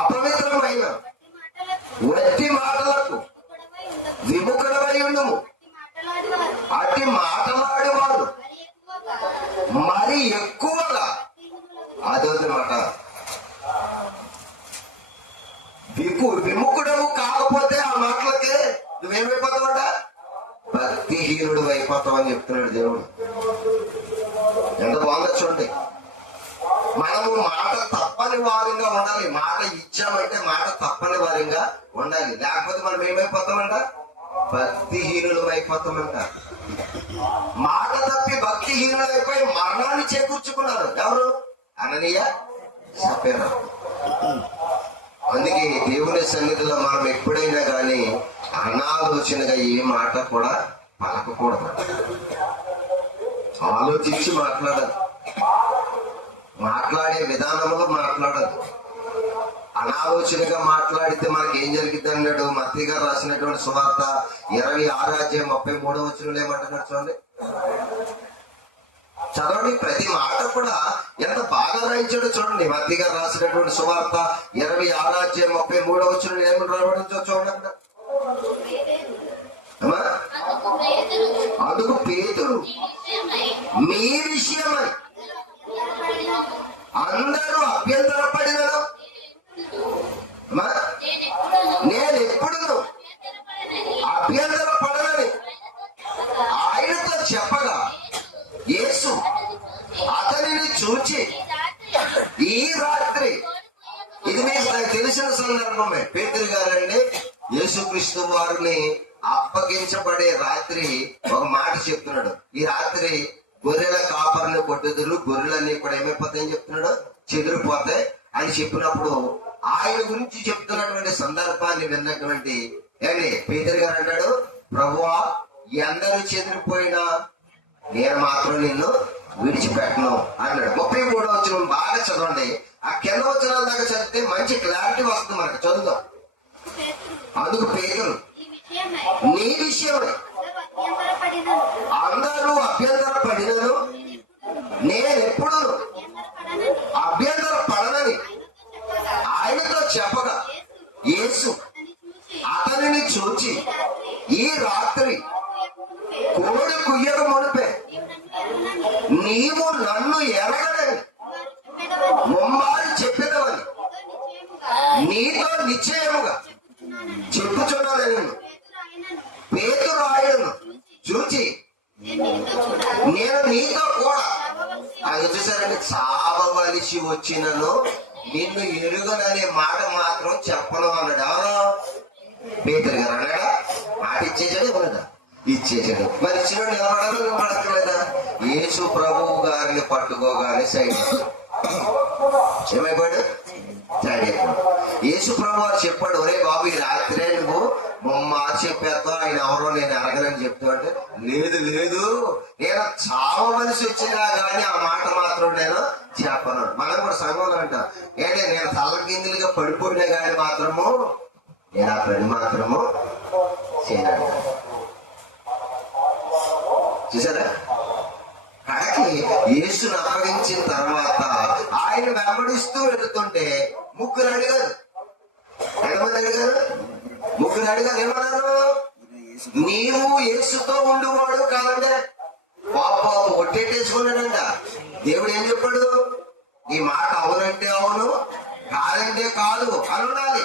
అపవిత్రమైన వట్టి మాటలకు విముఖుడమై ఉండము, అట్టి మాటలాడేవాడు మరి ఎక్కువగా. అదొద్దు మాట. విముఖుడము కాకపోతే ఆ మాటలకే నువ్వేమైపోతావట? భక్తిహీనుడు అయిపోతావు అని చెప్తున్నాడు దేవుడు. ఎంత బాగుందో చూడండి. మనము మాట తప్పని వారంగా ఉండాలి. మాట ఇచ్చామంటే మాట తప్పని వారంగా ఉండాలి. లేకపోతే మనం ఏమైపోతామంట? భక్తిహీనులు అయిపోతామంట. మాట తప్పి భక్తిహీనులు అయిపోయి మరణాన్ని చేకూర్చుకున్నారు. ఎవరు? అననీయ, సఫీరా. అందుకే దేవుని సన్నిధిలో మనం ఎప్పుడైనా కానీ అనాలోచనగా ఏ మాట కూడా పలకకూడదు. ఆలోచించి మాట్లాడదు. మాట్లాడే విధానంలో మాట్లాడదు. అనాలోచనగా మాట్లాడితే మనకి ఏం జరిగింది అన్నాడు మత్తయి గారు రాసినటువంటి సువార్త 26వ అధ్యాయం 33వ వచనంలో ఏమంటున్నాడు చూడండి. చదవండి, ప్రతి మాట కూడా ఎంత బాగా రాయించాడో చూడండి. మత్తయి గారు రాసినటువంటి సువార్త 26వ అధ్యాయం 33వ వచనంలో ఏమని రాయబడిందో చూడండి. అందుకు పేతురు మీ విషయమై అందరూ అభ్యంతరపడినను నేను ఎప్పుడు అభ్యంతరపడనని ఆయనతో చెప్పగా యేసు అతనిని చూచి ఈ రాత్రి, ఇది మీకు నాకు తెలిసిన సందర్భమే, పేతురు గారండి యేసుక్రీస్తు వారిని అప్పగించబడే రాత్రి ఒక మాట చెప్తున్నాడు. ఈ రాత్రి గొర్రెల కాపర్ని కొట్టుదురు, గొర్రెలన్నీ కూడా ఏమైపోతాయని చెప్తున్నాడు? చెదిరిపోతాయి అని చెప్పినప్పుడు ఆయన గురించి చెప్తున్నటువంటి సందర్భాన్ని విన్నటువంటి ఏంటి పేతురు గారు అంటాడు, ప్రభువా ఎందరూ చెదిరిపోయినా నేను మాత్రం నిన్ను విడిచిపెట్టను అన్నాడు. 33వ వచనం బాగా చదవండి. ఆ కింద వచనాల దాకా చదివితే మంచి క్లారిటీ వస్తుంది మనకు. చదువుదాం. అందుకు పేతురు నీ విషయమై అందరూ అభ్యంతరపడినను నేను ఎప్పుడు అభ్యంతరపడనని ఆయనతో చెప్పగా యేసు అతనిని చూచి ఈ రాత్రి కోడి కుయ్యక మునిపే నీవు నన్ను ఎరగడని ముమ్మారి చెప్పేదవని నీతో నిశ్చయముగా చెప్పుచున్నాను. పేతురు ఆయనను చూచి నేను నీతో కూడా అది చూసారంటే చావవలసి వచ్చినను నిన్ను ఎరుగననే మాట మాత్రం చెప్పను అన్నాడు. ఎవరు? పేతురు గారు అన్నాడా? మాట ఇచ్చేసాడు. ఎవరదా ఇచ్చేసాడు. మరి ఇచ్చిన నిలబడాలి, నిలబడక్కర్లేదా? యేసు ప్రభువు గారిని పట్టుకోగానే సైడ్ ఏమైపోయాడు? సైడ్ అయిపోయాడు. యేసు ప్రభు వారు చెప్పాడు, ఒరే బాబు ఈ రాత్రే నువ్వు మాట చెప్పేస్తా ఆయన ఎవరో నేను అడగనని చెప్తాడు. లేదు లేదు, నేను చావవలసి వచ్చినా గానీ ఆ మాట మాత్రం నేను చెప్పను. మనం కూడా సంఘంలో అంటాం, ఏంటంటే నేను తలకిందులుగా పడిపోయినా గానీ మాత్రము నేను ఆ పని మాత్రము చేయను. చూసారా, కడకి యేసును అప్పగించిన తర్వాత ఆయన వెంబడిస్తూ వెళుతుంటే ముగ్గురు అడిగారు. ఎంతమంది అడిగారు? ముగ్గురు అడిగారు. ఏమన్నారు? నీవు యేసుతో ఉండువాడు కాదంటే పాప ఒట్టేటేసుకున్నాడంట. దేవుడు ఏం చెప్పాడు? ఈ మాట అవునంటే అవును, కాదంటే కాదు అని ఉండాలి.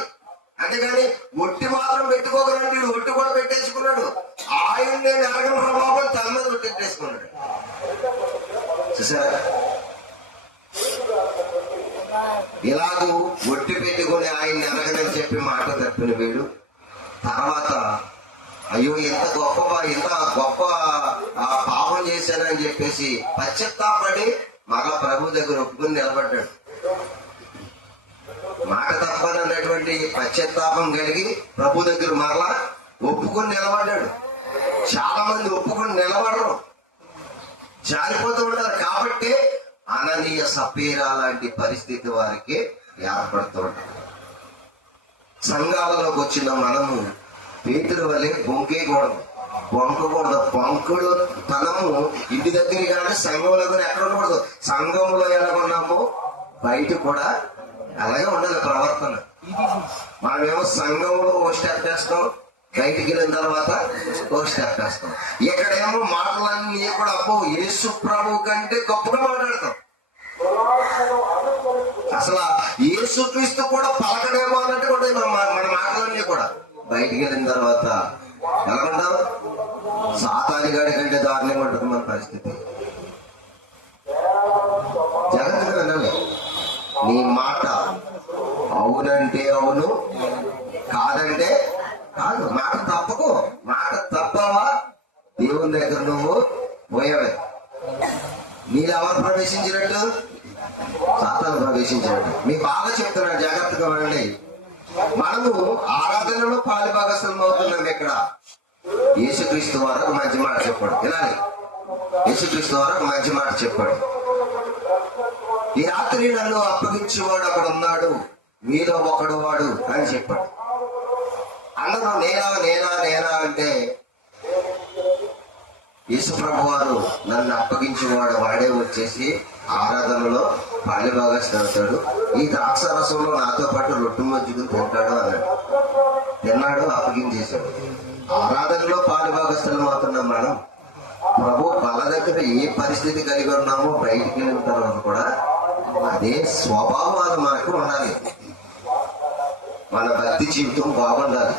అంతేగాని ఒట్టి మాత్రం పెట్టుకోగలండి. ఒట్టి కూడా పెట్టేసుకున్నాడు. ఆయన నేను అడగను ప్రభావం తన మీద ఒట్టేసుకున్నాడు. చూసారా, ఇలాగూ ఒట్టి పెట్టుకొని ఆయన్ని అడగనని చెప్పి మాట తప్పిన వీడు తర్వాత అయ్యో ఎంత గొప్ప పాపం చేశానని చెప్పేసి పశ్చాత్తాపడి మరలా ప్రభు దగ్గర ఒప్పుకుని నిలబడ్డాడు. మాట తప్పనన్నటువంటి పశ్చాత్తాపం కలిగి ప్రభు దగ్గర మరలా ఒప్పుకుని నిలబడ్డాడు. చాలా మంది ఒప్పుకుని నిలబడరు, జారిపోతూ ఉంటారు. కాబట్టి అననీయ సపీరా లాంటి పరిస్థితి వారికి ఏర్పడుతూ ఉంటుంది. సంఘాలలోకి వచ్చిన మనము పేతురు వలె బొంకేయకూడదు, బొంకకూడదు. బొంకుడు తనము ఇంటి దగ్గర కానీ సంఘంలో కానీ ఎక్కడ ఉండకూడదు. సంఘంలో ఎలాగున్నామో బయట కూడా అలాగే ఉండాలి ప్రవర్తన. మనమేమో సంఘంలో ఓ స్టెప్ వేస్తాం, బయటికి వెళ్ళిన తర్వాత ఓ స్టెప్ వేస్తాం. ఇక్కడేమో మాటలన్నీ కూడా అబ్బో యేసు ప్రభు కంటే గొప్పగా మాట్లాడతాం. అసలు యేసు క్రీస్తు కూడా పలకడేమో అన్నట్టు కూడా మన మాటలన్నీ కూడా బయటికి వెళ్ళిన తర్వాత ఎలా ఉంటాం? సాతాని గాడి కంటే దారుణంగా ఉంటుంది మన పరిస్థితి. జాగ్రత్తగా వినాలి. నీ మాట అవునంటే అవును, కాదంటే కాదు. మాట తప్పకు. మాట తప్పవా దేవుని దగ్గర నువ్వు పోయావే. మీరు ఎవరు ప్రవేశించినట్టు? సాతాను ప్రవేశించినట్టు. మీకు బాగా చెప్తున్నాడు, జాగ్రత్తగా వినండి. మనము ఆరాధనలో పాలుభాగస్థలం అవుతున్నాం. ఇక్కడ యేసుక్రీస్తు వారు ఒక మంచి మాట చెప్పాడు. ఇలానే యేసుక్రీస్తు వారు ఒక మంచి మాట చెప్పాడు. ఈ రాత్రి నన్ను అప్పగించేవాడు అక్కడ ఉన్నాడు, మీలో ఒకడు వాడు అని చెప్పాడు. అందరూ నేనా నేనా నేనా అంటే యేసుప్రభు వారు నన్ను అప్పగించేవాడు వాడే వచ్చేసి ఆరాధనలో పాలుభాగస్థుడు, ఈ ద్రాక్ష రసంలో నాతో పాటు రొట్టె మజ్జిగను తింటాడు అన్నాడు. తిన్నాడు, అప్పగించేశాడు. ఆరాధనలో పాలుభాగస్థులం అవుతున్నాం మనం. ప్రభు బల దగ్గర ఏ పరిస్థితి కలిగి ఉన్నామో బయటికి వెళ్ళిన తర్వాత కూడా అదే స్వభావాలు మనకు ఉండాలి. మన భక్తి జీవితం బాగుండాలి.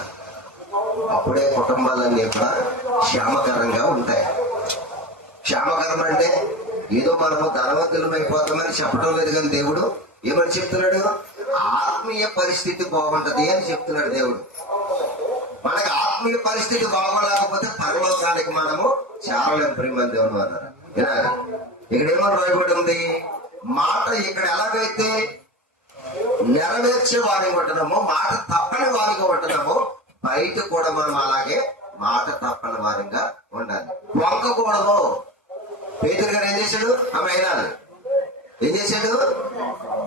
అప్పుడే కుటుంబాలన్నీ కూడా క్షేమకరంగా ఉంటాయి. క్షేమకరం అంటే ఏదో మనము ధనవంతులం అయిపోతామని చెప్పడం లేదు, కానీ దేవుడు ఏమని చెప్తున్నాడు? ఆత్మీయ పరిస్థితి బాగుంటది అని చెప్తున్నాడు దేవుడు. మనకి ఆత్మీయ పరిస్థితి బాగోలేకపోతే పరలోకానికి మనము చేరలేం. ప్రియమైన దేవుని అన్నారు వినాలి. ఇక్కడ ఏమో రాయబడి ఉంది, మాట ఇక్కడ ఎలాగైతే నెరవేర్చే వారికి ఉంటున్నామో, మాట తప్పని వారికి ఉంటున్నామో, బయట కూడా మనం అలాగే మాట తప్పని వారిగా ఉండాలి. వంకకూడదు. పేతురు గారు ఏం చేశాడు? ఆ మహిళలు ఏం చేశాడు?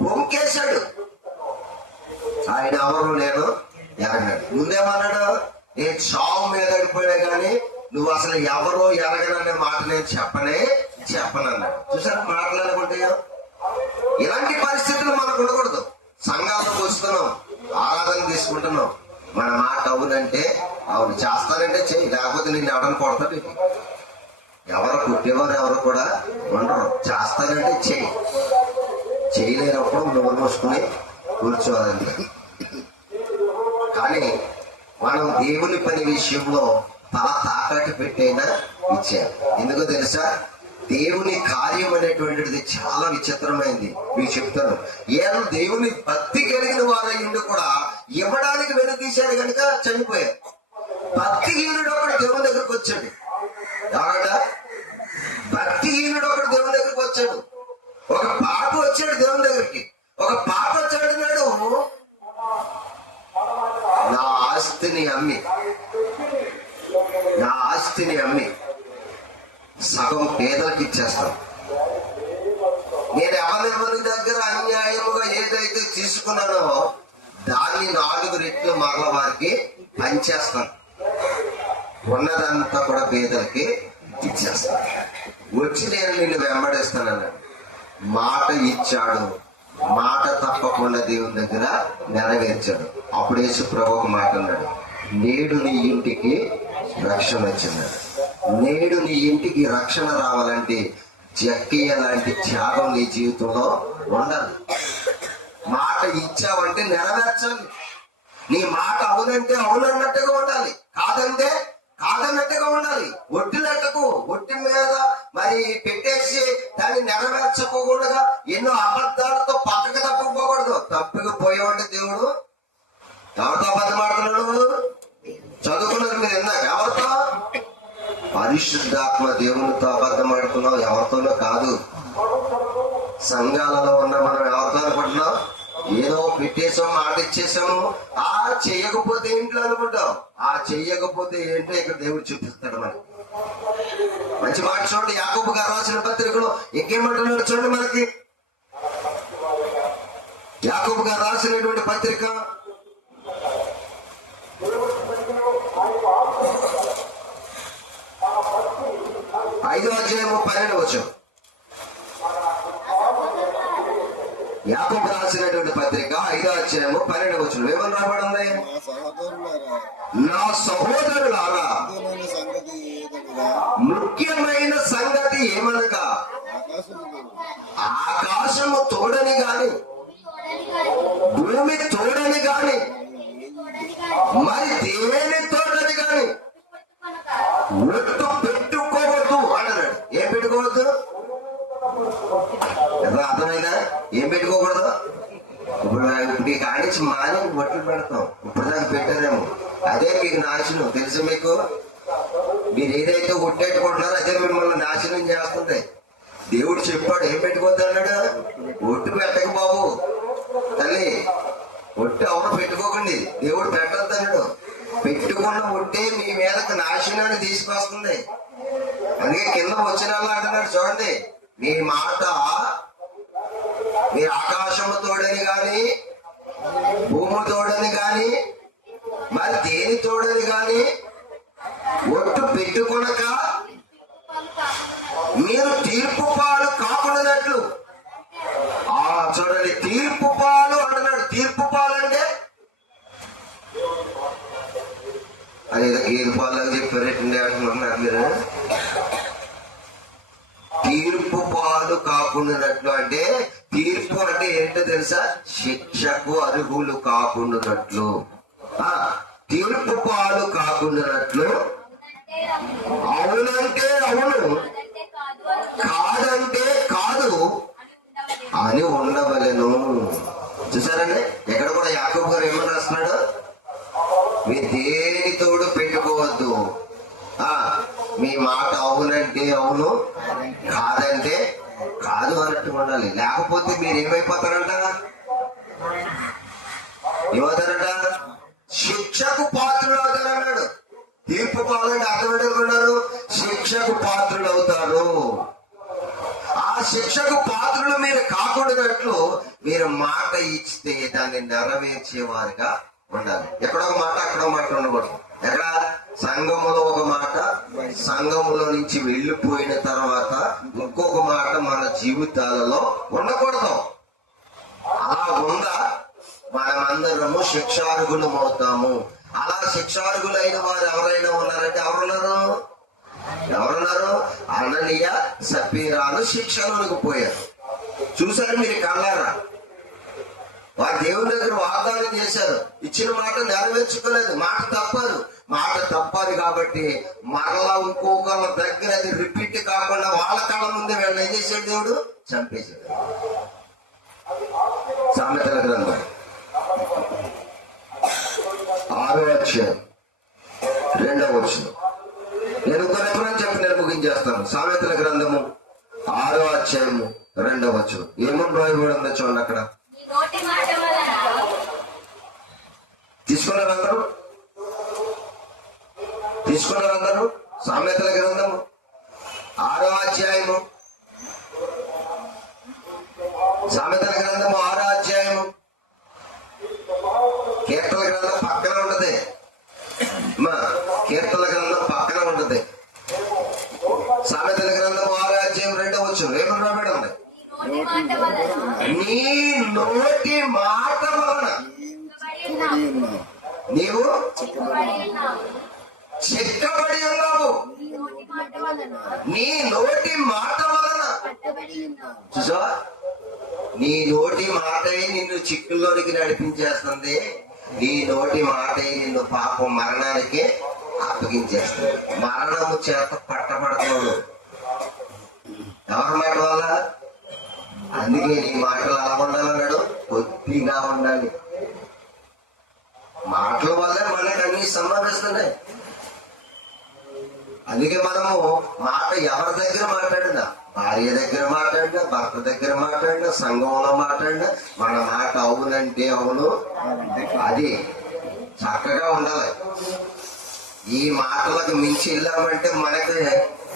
వంకేశాడు. ఆయన ఎవరు నేను ఎరగనాడు. ముందేమన్నాడు? నేను చావు మీద అడిపోయా కానీ నువ్వు అసలు ఎవరో ఎరగననే మాట నేను చెప్పనన్నాడు. చూసారు మాట్లాడుకుంటాయో. ఇలాంటి పరిస్థితులు మనకు ఉండకూడదు. సంఘాలకు వస్తున్నాం, ఆరాధన తీసుకుంటున్నాం, మన మాట అవునంటే అవును, చేస్తానంటే చెయ్యి, లేకపోతే నేను ఎవరైనా కొడతాడు. ఎవరు పుట్టేవారు ఎవరు కూడా ఉండరు. చేస్తానంటే చెయ్యి, చేయలేనప్పుడు నోరు మూసుకుని కూర్చోవాలండి. కానీ మనం దేవుని పని విషయంలో తల తాకట్టు పెట్టైనా ఇచ్చారు. ఎందుకో తెలుసా? దేవుని కార్యం అనేటువంటిది చాలా విచిత్రమైంది. మీకు చెప్తాను. ఏదో దేవుని భక్తి కలిగిన వారయ్యుండి కూడా ఇవ్వడానికి వెనుతీశాడు కనుక చనిపోయారు. భక్తిహీనుడు ఒకడు దేవుని దగ్గరకు వచ్చాడు. ఎవరట? భక్తిహీనుడు ఒకడు దేవుని దగ్గరకు వచ్చాడు. ఒక పాప వచ్చాడు దేవుని దగ్గరికి. ఒక పాప వచ్చాడు, ఆస్తిని అమ్మి సగం పేదలకు ఇచ్చేస్తాను. నేను ఎవరెవరి దగ్గర అన్యాయముగా ఏదైతే తీసుకున్నానో దాన్ని 4 రెట్లు మరల వారికి పంచేస్తాను. ఉన్నదంతా కూడా పేదలకి ఇచ్చేస్తాను. వచ్చి నేను నిన్ను వెంబడిస్తానన్నాడు. మాట ఇచ్చాడు, మాట తప్పకుండా దేవుని దగ్గర నెరవేర్చాడు. అప్పుడు యేసు ప్రభు ఒక మాట అన్నాడు, నేడు నీ ఇంటికి రక్షణ వచ్చిందన్నాడు. నేడు నీ ఇంటికి రక్షణ రావాలంటే జక్కయ్య లాంటి త్యాగం నీ జీవితంలో ఉండాలి. మాట ఇచ్చావంటే నెరవేర్చాలి. నీ మాట అవునంటే అవునన్నట్టుగా ఉండాలి, కాదంటే కాదన్నట్టుగా ఉండాలి. ఒట్టి లెక్కకు ఒట్టి మీద మరి పెట్టేసి దాన్ని నెరవేర్చకోకుండా ఎన్నో అబద్ధాలతో పక్కకు తప్పుకోకూడదు. తప్పుకుపోయేవాడి దేవుడు ఎవరితో అబద్ధం ఆడుతున్నాడు? చదువుకున్నది మీరు ఇందాక ఎవరితో? పరిశుద్ధాత్మ దేవునితో అబద్ధం ఆడుతున్నావు, ఎవరితోనో కాదు. సంఘాలలో ఉన్న మనం ఎవరితో అనుకుంటున్నాం? ఏదో పెట్టేసాం, మాట ఇచ్చేసాము, ఆ చెయ్యకపోతే ఏంటో అనుకుంటాం. ఆ చెయ్యకపోతే ఏంటో ఇక్కడ దేవుడు చూపిస్తాడు మనకి. మంచి మాట చూడండి, యాకోబు గారు రాసిన పత్రికలో ఇంకేమంటున్నాడు చూడండి. మనకి యాకోబు గారు రాసినటువంటి పత్రిక 5వ అధ్యాయము 12వ వచనం. యాకోబు రాసినటువంటి పత్రిక 5వ అధ్యాయము 12వ వచనం ఏమని రాబడింది? నా సహోదరులారా, ముఖ్యమైన సంగతి ఏమనగా ఆకాశము తోడని గాని భూమి తోడని గాని మరి దేని తోడని గాని ఒట్టు పెట్టుకోవద్దు అన్నాడు. ఏం పెట్టుకోవద్దు? ఎలా అర్థమైనా? ఏం పెట్టుకోకూడదు? ఇప్పుడు ఈ కాడించి మాని ఒట్లు పెడతాం. ఇప్పుడు దాకా పెట్టారేమో, అదే మీకు నాశనం. తెలుసు మీకు? మీరు ఏదైతే ఒట్టేట్టుకుంటున్నారో అదే మిమ్మల్ని నాశనం చేస్తుంది. దేవుడు చెప్పాడు, ఏం పెట్టుకోవద్దు అన్నాడు? ఒట్టు పెట్టక బాబు తల్లి, ఒట్టు ఎవరు పెట్టుకోకండి, దేవుడు పెట్టద్దు అన్నాడు. పెట్టుకున్న ఒట్టే మీ మీదకు నాశనాన్ని తీసుకొస్తుంది. అందుకే కింద వచ్చిన అంటున్నాడు చూడండి, మీ మాట మీరు ఆకాశము తోడని గాని భూమి తోడని గాని మరి దేని తోడని గాని ఒట్టు పెట్టుకొనక మీరు తీర్పు పాలు కాకుండానట్లు. చూడండి, తీర్పు పాలు అంటున్నాడు. తీర్పు పాలు అంటే అది గేదె పాలు చెప్పారండి అంటున్నారు మీరు. తీర్పు పాలు కాకుండానట్లు అంటే తీర్పు అంటే ఏంటో తెలుసా? శిక్షకు అర్హులు కాకుండానట్లు. తీర్పు పాలు కాకుండానట్లు అవునంటే అవును, కాదంటే కాదు అని ఉండవలెను. చూసారండి, ఎక్కడ కూడా యాకోబు గారు ఏమని రాస్తున్నాడు? మీరు దేని తోడు పెట్టుకోవద్దు. మీ మాట అవునంటే అవును, కాదంటే కాదు అన్నట్టు ఉండాలి. లేకపోతే మీరు ఏమైపోతారంట? ఏమవుతారంట? శిక్షకు పాత్రులు అవుతారన్నాడు. తీర్పు పాలంటే అర్థమేటన్నారు? శిక్షకు పాత్రులు అవుతారు. ఆ శిక్షకు పాత్రులు మీరు కాకూడనట్లు మీరు మాట ఇస్తే దాన్ని నెరవేర్చేవారుగా ఉండాలి. ఎక్కడో మాట అక్కడో మాట ఉండకూడదు. ఎక్కడ? సంఘములో ఒక మాట, సంఘములో నుంచి వెళ్ళిపోయిన తర్వాత ఇంకొక మాట మన జీవితాలలో ఉండకూడదు. అలా ఉందా మనమందరము శిక్షార్హులం అవుతాము. అలా శిక్షార్హులైన వారు ఎవరైనా ఉన్నారంటే ఎవరున్నారు? అననీయ సప్పీరాలు శిక్షలోకి పోయారు. చూసారు మీరు కళ్ళారా? వారు దేవుని దగ్గర వాగ్దానం చేశారు, ఇచ్చిన మాట నెరవేర్చుకోలేదు, మాట తప్పారు. మాట తప్పారు కాబట్టి మరలా ఇంకొకళ్ళ దగ్గర అది రిపీట్ కాకుండా వాళ్ళ కళ్ళ ముందే వీళ్ళని ఏం చేశాడు? దేవుడు చంపేశాడు. సామెతల గ్రంథం 6వ అధ్యాయం 2వ వచనం. నేను ఇంకో రెఫరెన్స్ చెప్పి నేను ముగించేస్తాను. సామెతల గ్రంథము 6వ అధ్యాయము 2వ వచనం ఏమని రాయబడిందో చూడండి. అక్కడ తీసుకున్నారు అందరూ. తీసుకున్నారు అందరూ. సామెతల గ్రంథము 6వ అధ్యాయము, సామెతల గ్రంథము 6వ అధ్యాయము, కీర్తన గ్రంథం పక్కన ఉంటది. కీర్తన గ్రంథం పక్కన ఉంటది. సామెతల గ్రంథం 6వ అధ్యాయం 2వ వచనం ఏమని రాబడి ఉంది? నీ నోటి మాట వలన నీవు చిక్కబడి ఉన్నావు. నీ నోటి మాట వలన చూసావా? నీ నోటి మాటే నిన్ను చిక్కుల్లోనికి నడిపించేస్తుంది. నీ నోటి మాటే నిన్ను పాపం మరణానికి అప్పగించేస్తుంది. మరణము చేత పట్టబడతాడు ఎవరి మాట వల్ల? అందుకే నీ మాటలు అలా ఉండాలన్నాడు, కొద్దిగా ఉండాలి. మాటల వల్లే మనకు అన్ని సంభవిస్తున్నాయి. అందుకే మనము మాట ఎవరి దగ్గర మాట్లాడినా, భార్య దగ్గర మాట్లాడినా, భర్త దగ్గర మాట్లాడినా, సంఘంలో మాట్లాడినా, మన మాట అవునంటే అవును, అది చక్కగా ఉండాలి. ఈ మాటలకు మించి వెళ్ళామంటే మనకి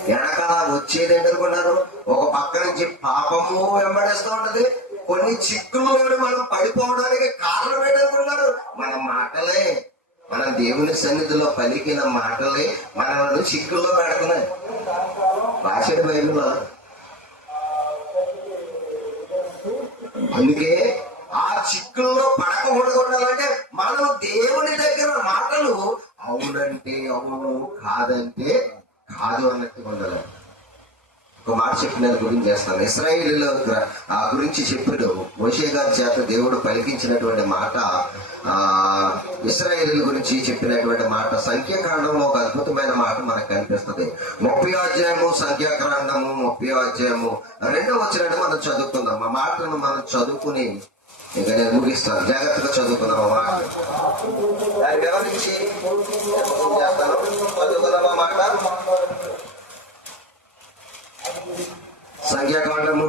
వెనకాల వచ్చేది ఏంటనుకున్నారు? ఒక పక్క నుంచి పాపము వెంబడిస్తూ ఉంటది. కొన్ని చిక్కులు మనం పడిపోవడానికి కారణం ఏంటనుకున్నారు? మన మాటలే. మన దేవుని సన్నిధిలో పలికిన మాటలే మనల్ని చిక్కుల్లో పెడుతున్నాయి. రాశాడు బైబిల్లో. అందుకే ఆ చిక్కుల్లో పడకూడదు ఉండాలంటే మనం దేవుని దగ్గర మాటలు అవునంటే అవును, కాదంటే కాదు అన్నట్టు ఉండాలి. ఒక మాట చెప్పిన గురించి చేస్తాను. ఇశ్రాయేలీయుల గురించి చెప్పాడు మోషే గారి చేత దేవుడు పలికించినటువంటి మాట, ఇశ్రాయేలీయుల గురించి చెప్పినటువంటి మాట సంఖ్యాకాండంలో ఒక అద్భుతమైన మాట మనకు కనిపిస్తుంది. 30వ అధ్యాయము సంఖ్యాకాండము 30వ అధ్యాయము 2వ వచనాన్ని మనం చదువుకుందాం. ఆ మాటను మనం చదువుకుని ఇక నేను ముగిస్తాను. జాగ్రత్తగా చదువుకుందాం. ఆ మాట దాని వివరించి చేస్తాను. చదువుకుందాం ఆ మాట. సంఖ్యాకాండము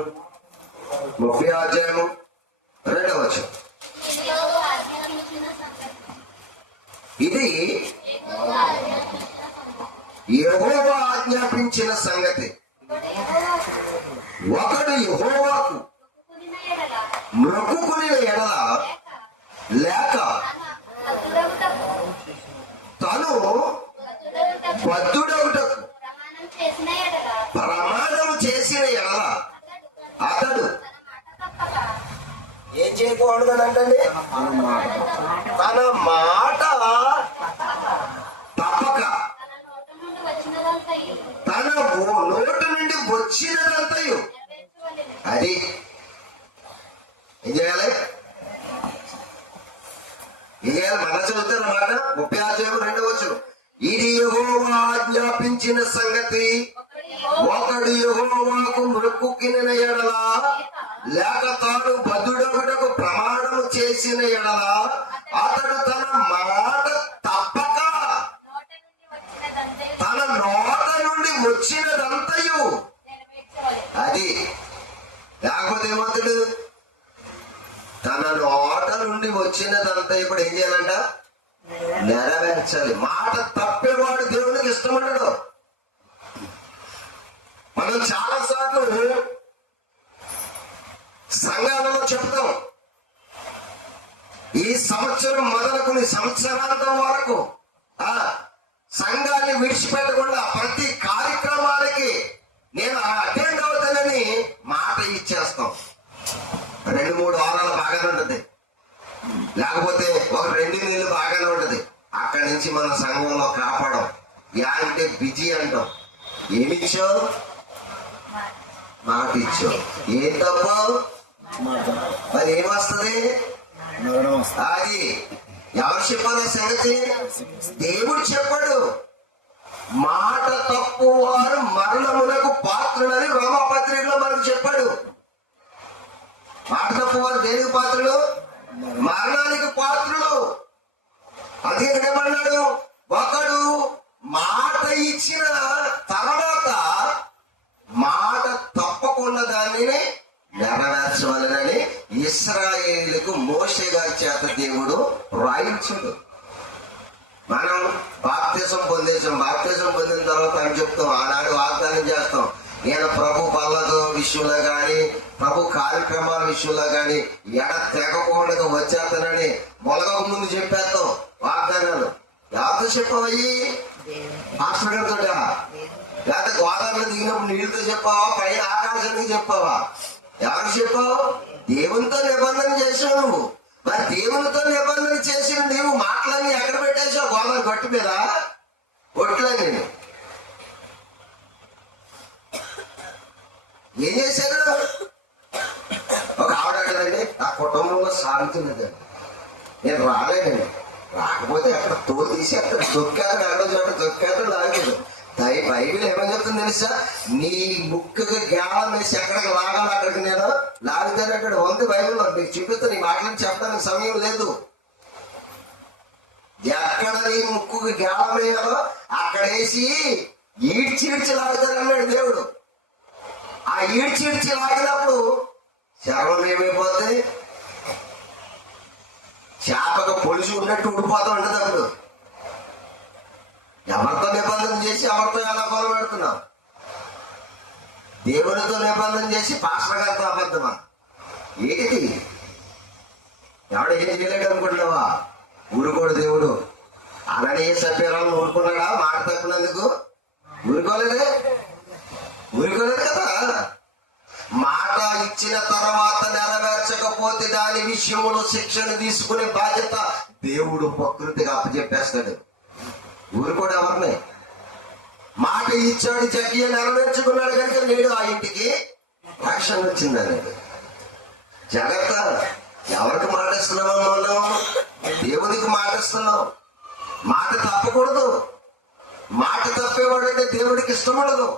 30వ అధ్యాయము 2వ వచనం. ఇది యెహోవా ఆజ్ఞాపించిన సంగతి. ఒకడు యెహోవాకు మొక్కుకుని ఎడల లేక తను బద్ధుడవుటకు ప్రమాణం చేసిన ఎడల అతడు ఏం చేయకూడదు అంటే తన మాట తప్పక తన నోటి నుండి వచ్చినదంతయు అది ఏం చేయాలి? ఏం చేయాలి? మన చదువుతారు అన్నమాట. 30వ అధ్యాయం 2వ వచనం. ఇది యెహోవా ఆజ్ఞాపించిన సంగతి. ఒకడు యెహోవాకు మొక్కుకొనిన ఎడల లేక తాను బద్ధుడగుటకు ప్రమాణము చేసిన ఎడల అతడు తన మాట తప్పక తన నోట నుండి వచ్చినదంతయు అది. లేకపోతే ఏమవుతాడు? తన నోట నుండి వచ్చినదంతా ఇప్పుడు ఏం చేయాలంట? నెరవేర్చాలి. మాట తప్పేవాడు దేవునికి ఇష్టపడ్డాడు. మనం చాలా సార్లు సంఘాలలో చెప్తాం, ఈ సంవత్సరం మొదలుకుని సంవత్సరాంతం వరకు సంఘాన్ని విడిచిపెట్టకుండా ప్రతి కార్యక్రమాలకి నేను అటెండ్ అవుతానని మాట ఇచ్చేస్తాం. 2-3 వారాలు బాగానే ఉంటది, లేకపోతే ఒక 2 నెలలు బాగానే ఉంటది. అక్కడి నుంచి మన సంఘంలో కాపాడం. యా అంటే బిజీ అంటాం. ఏమిచ్చావు? మాట ఇచ్చావు. ఏం తప్ప మరి ఏమొస్తుంది? అది ఎవరు చెప్పారు సంగతి? దేవుడు చెప్పాడు. మాట తప్పు వారు మరణమునకు పాత్రులని రోమపత్రికలో మనకు చెప్పాడు. మాట తప్పు వారు దేనికి పాత్రులు? మరణానికి పాత్రులు. అందుకే ఏమన్నాడు? ఒకడు మాట ఇచ్చిన తర్వాత మాట తప్పకుండా దానిని నెరవేర్చవాలని ఇశ్రాయేలుకు మోషే గారి చేత దేవుడు రాయించాడు. మనం బాప్తిసం పొందేసాం. బాప్తిజం పొందిన తర్వాత అని చెప్తాం, ఆనాడు వాగ్దానం చేస్తాం, నేను ప్రభు పనుల విషయంలో కానీ ప్రభు కార్యక్రమాల విషయంలో కానీ ఎడ తెగకుండా వచ్చేస్తానని మొలగక ముందు చెప్పేస్తాం వాగ్దానాలు. ఎవరితో చెప్పవయ్యి? మాస్టర్ గారితో? లేకపోతే గోదావరిలో దిగినప్పుడు నీళ్ళతో చెప్పావా? పైన ఆకాశానికి చెప్పావా? ఎవరికి చెప్పావు? దేవునితో నిబంధన చేసావు నువ్వు. మరి దేవునితో నిబంధన చేసిన నీవు మాటలన్నీ ఎక్కడ పెట్టేసావు? గోదావరి గట్టు మీద ఒట్లని ఏం చేశారు? ఒక ఆవిడ అంటదండి, నా కుటుంబంలో శాంతి లేదండి, నేను రాలేదండి, రాకపోతే అక్కడ తోలు తీసి అక్కడ దొక్కారు, ఎక్కడ చోట దొక్కారు, లాగలేదు. బైబిల్ ఏమని చెప్తుంది తెలుసా? నీ ముక్కుకి జ్ఞానం వేసి ఎక్కడికి లాగాలి అక్కడికి నేను లాగుతాను. అక్కడ ఉంది బైబిల్లో, మీకు చూపిస్తాను. ఈ మాటలను చెప్పడానికి సమయం లేదు. ఎక్కడ నీ ముక్కుకి జ్ఞానం వేయాలో అక్కడ వేసి ఈడ్చి లాగుతానన్నాడు దేవుడు. ఆ ఈడ్చి లాగినప్పుడు శవం ఏమైపోతుంది? చేపకు పొలిసి ఉన్నట్టు ఉడిపోతూ ఉంటుంది. అప్పుడు ఎవరితో నిబంధన చేసి ఎవరితో ఎలా పొలబెడుతున్నాం? దేవునితో నిబంధన చేసి పాస్టర్ గారితో అబద్ధమా? ఏంటి? ఎవడ ఏం చేయలేడు అనుకుంటున్నావా? ఊరుకోడు దేవుడు. అలానే సభ్యురాలను ఊరుకున్నాడా? మాట తప్పినందుకు ఊరుకోలేదు కదా. మాట ఇచ్చిన తర్వాత నెరవేర్చకపోతే దాని విషయంలో శిక్షణ తీసుకునే బాధ్యత దేవుడు ప్రకృతిగా అప్పచెప్పేస్తాడు. ఊరుకోడు ఎవరిని. మాట ఇచ్చాడు, జగ్గియ నెరవేర్చుకున్నాడు కనుక నేడు ఆ ఇంటికి రక్షణ వచ్చిందని. జాగ్రత్త. ఎవరికి మాట ఇస్తున్నామో మనం దేవునికి మాట ఇస్తున్నాం. మాట తప్పకూడదు. మాట తప్పేవాడంటే దేవుడికి ఇష్టం ఉండదు.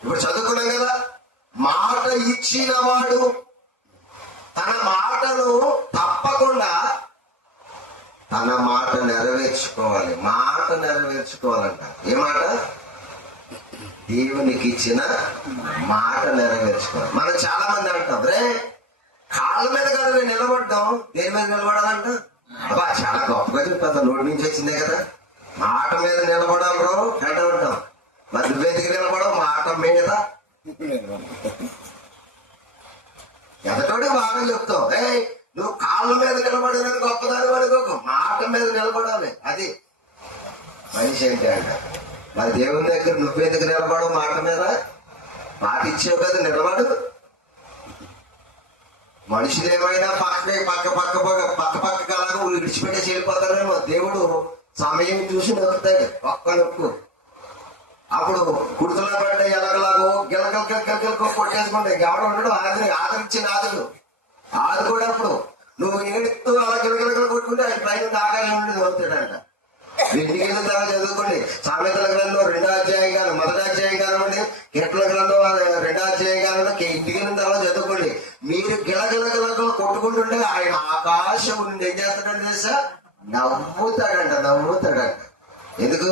ఇప్పుడు చదువుకున్నాం కదా, మాట ఇచ్చిన వాడు తన మాటను తప్పకుండా తన మాట నెరవేర్చుకోవాలి. మాట నెరవేర్చుకోవాలంట. ఏ మాట? దేవునికి ఇచ్చిన మాట నెరవేర్చుకోవాలి. మనం చాలా మంది అంటాం, రే కాళ్ళ మీద కదా నేను నిలబడ్డాం, దేని మీద నిలబడాలంట? అబ్బా చాలా గొప్పగా చెప్పేది, నోటి నుంచి వచ్చిందే కదా, మాట మీద నిలబడాలి అంటూ ఉంటాం. మరి నువ్వెందుకు నిలబడవు? మాట మీద. ఎదటోడికి బాగా చెప్తావు, నువ్వు కాళ్ళ మీద నిలబడినది గొప్పదాని అనుకోకు, మాట మీద నిలబడాలి. అది మనిషి ఏంటి అంట. మరి దేవుని దగ్గర నువ్వెందుకు నిలబడవు? మాట మీద. మాట ఇచ్చావు కదా, నిలబడు. మనుషులు ఏమైనా పక్క అలాగా విడిచిపెట్టేసి వెళ్ళిపోతారేమో. దేవుడు సమయం చూసి నొక్కుతాడు, ఒక్క నొక్కు. అప్పుడు కుర్తుల పడ్డ ఎలాగలాగో గిలకలకో కొట్టేసుకుంటాయి. ఎవడు ఉండడు ఆదరించిన ఆదు కూడా అప్పుడు నువ్వు ఏడుతూ అలా గిలగలగల కొట్టుకుంటే ఆయన పైన ఆకాశం నుండి వస్తాడంట. ఇంటికి వెళ్ళిన తర్వాత చదువుకోండి, సామెతల గ్రంథం 2వ అధ్యాయం కానీ 1వ అధ్యాయం కానివ్వండి, కీర్తన గ్రంథం 2వ అధ్యాయం కానివ్వండి, ఇంటికి వెళ్ళిన తర్వాత చదువుకోండి. మీరు గిలగలగల కొట్టుకుంటుంటే ఆయన ఆకాశం నుండి ఏం చేస్తాడంటే తెలుసా? నవ్వుతాడంట. ఎందుకు?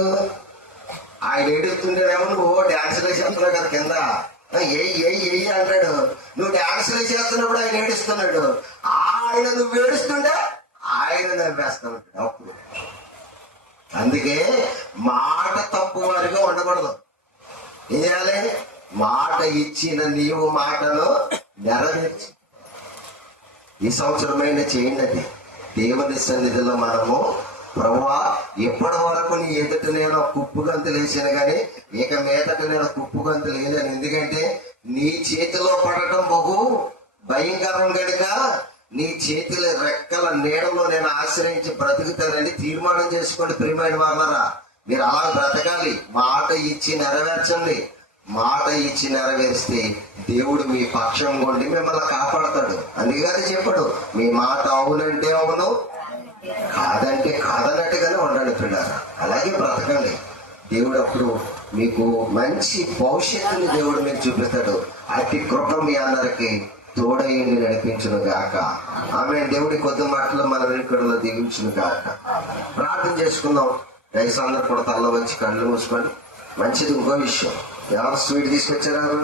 ఆయన ఏడుస్తుండేమో, నువ్వు డాన్సులు వేసేస్తున్నావు కదా కింద, ఎయ్యి అంటాడు. నువ్వు డాన్సులు వేసేస్తున్నప్పుడు ఆయన ఏడుస్తున్నాడు. ఆయన నువ్వు ఏడుస్తుంటే ఆయన నవ్వేస్తున్నాడు. అప్పుడు అందుకే మాట తప్పు వారిగా ఉండకూడదు. ఏం చేయాలి? మాట ఇచ్చిన నీవు మాటను నెరవేర్చి ఈ సంవత్సరమైన చేయండి. దేవుని సన్నిధిలో మనము, ప్రభువా ఎప్పటి వరకు నీ ఎదుట నేను కుప్పు గంతులు వేసాను కానీ ఇక మీదట నేను కుప్పు గంతులు వేయలేను. ఎందుకంటే నీ చేతిలో పడటం బహు భయంకరం గనుక నీ చేతుల రెక్కల నీడలో నేను ఆశ్రయించి బ్రతుకుతానని తీర్మానం చేసుకోండి. ప్రియమైన వాళ్ళరా, మీరు అలా బ్రతకాలి. మాట ఇచ్చి నెరవేర్చండి. మాట ఇచ్చి నెరవేరిస్తే దేవుడు మీ పక్షం కొండి మిమ్మల్ని కాపాడతాడు. అందుకని చెప్పాడు, మీ మాట అవునంటే అవును, కాదంటే కాదన్నట్టుగానే ఉండండి పిల్లరా. అలాగే బ్రతకండి. దేవుడు అప్పుడు మీకు మంచి భవిష్యత్తుని దేవుడు మీకు చూపిస్తాడు. అతి కృప మీ అందరికి తోడయ్యండి నడిపించును గాక. ఆమె దేవుడి కొద్ది మాటలు మన వెనుకడలో దీవించును గాక. ప్రార్థన చేసుకుందాం. రైస్ అందరూ కూడా తల్ల వచ్చి కళ్ళు మూసుకొని. మంచిది. ఇంకో విషయం, ఎవరు స్వీట్ తీసుకొచ్చారు?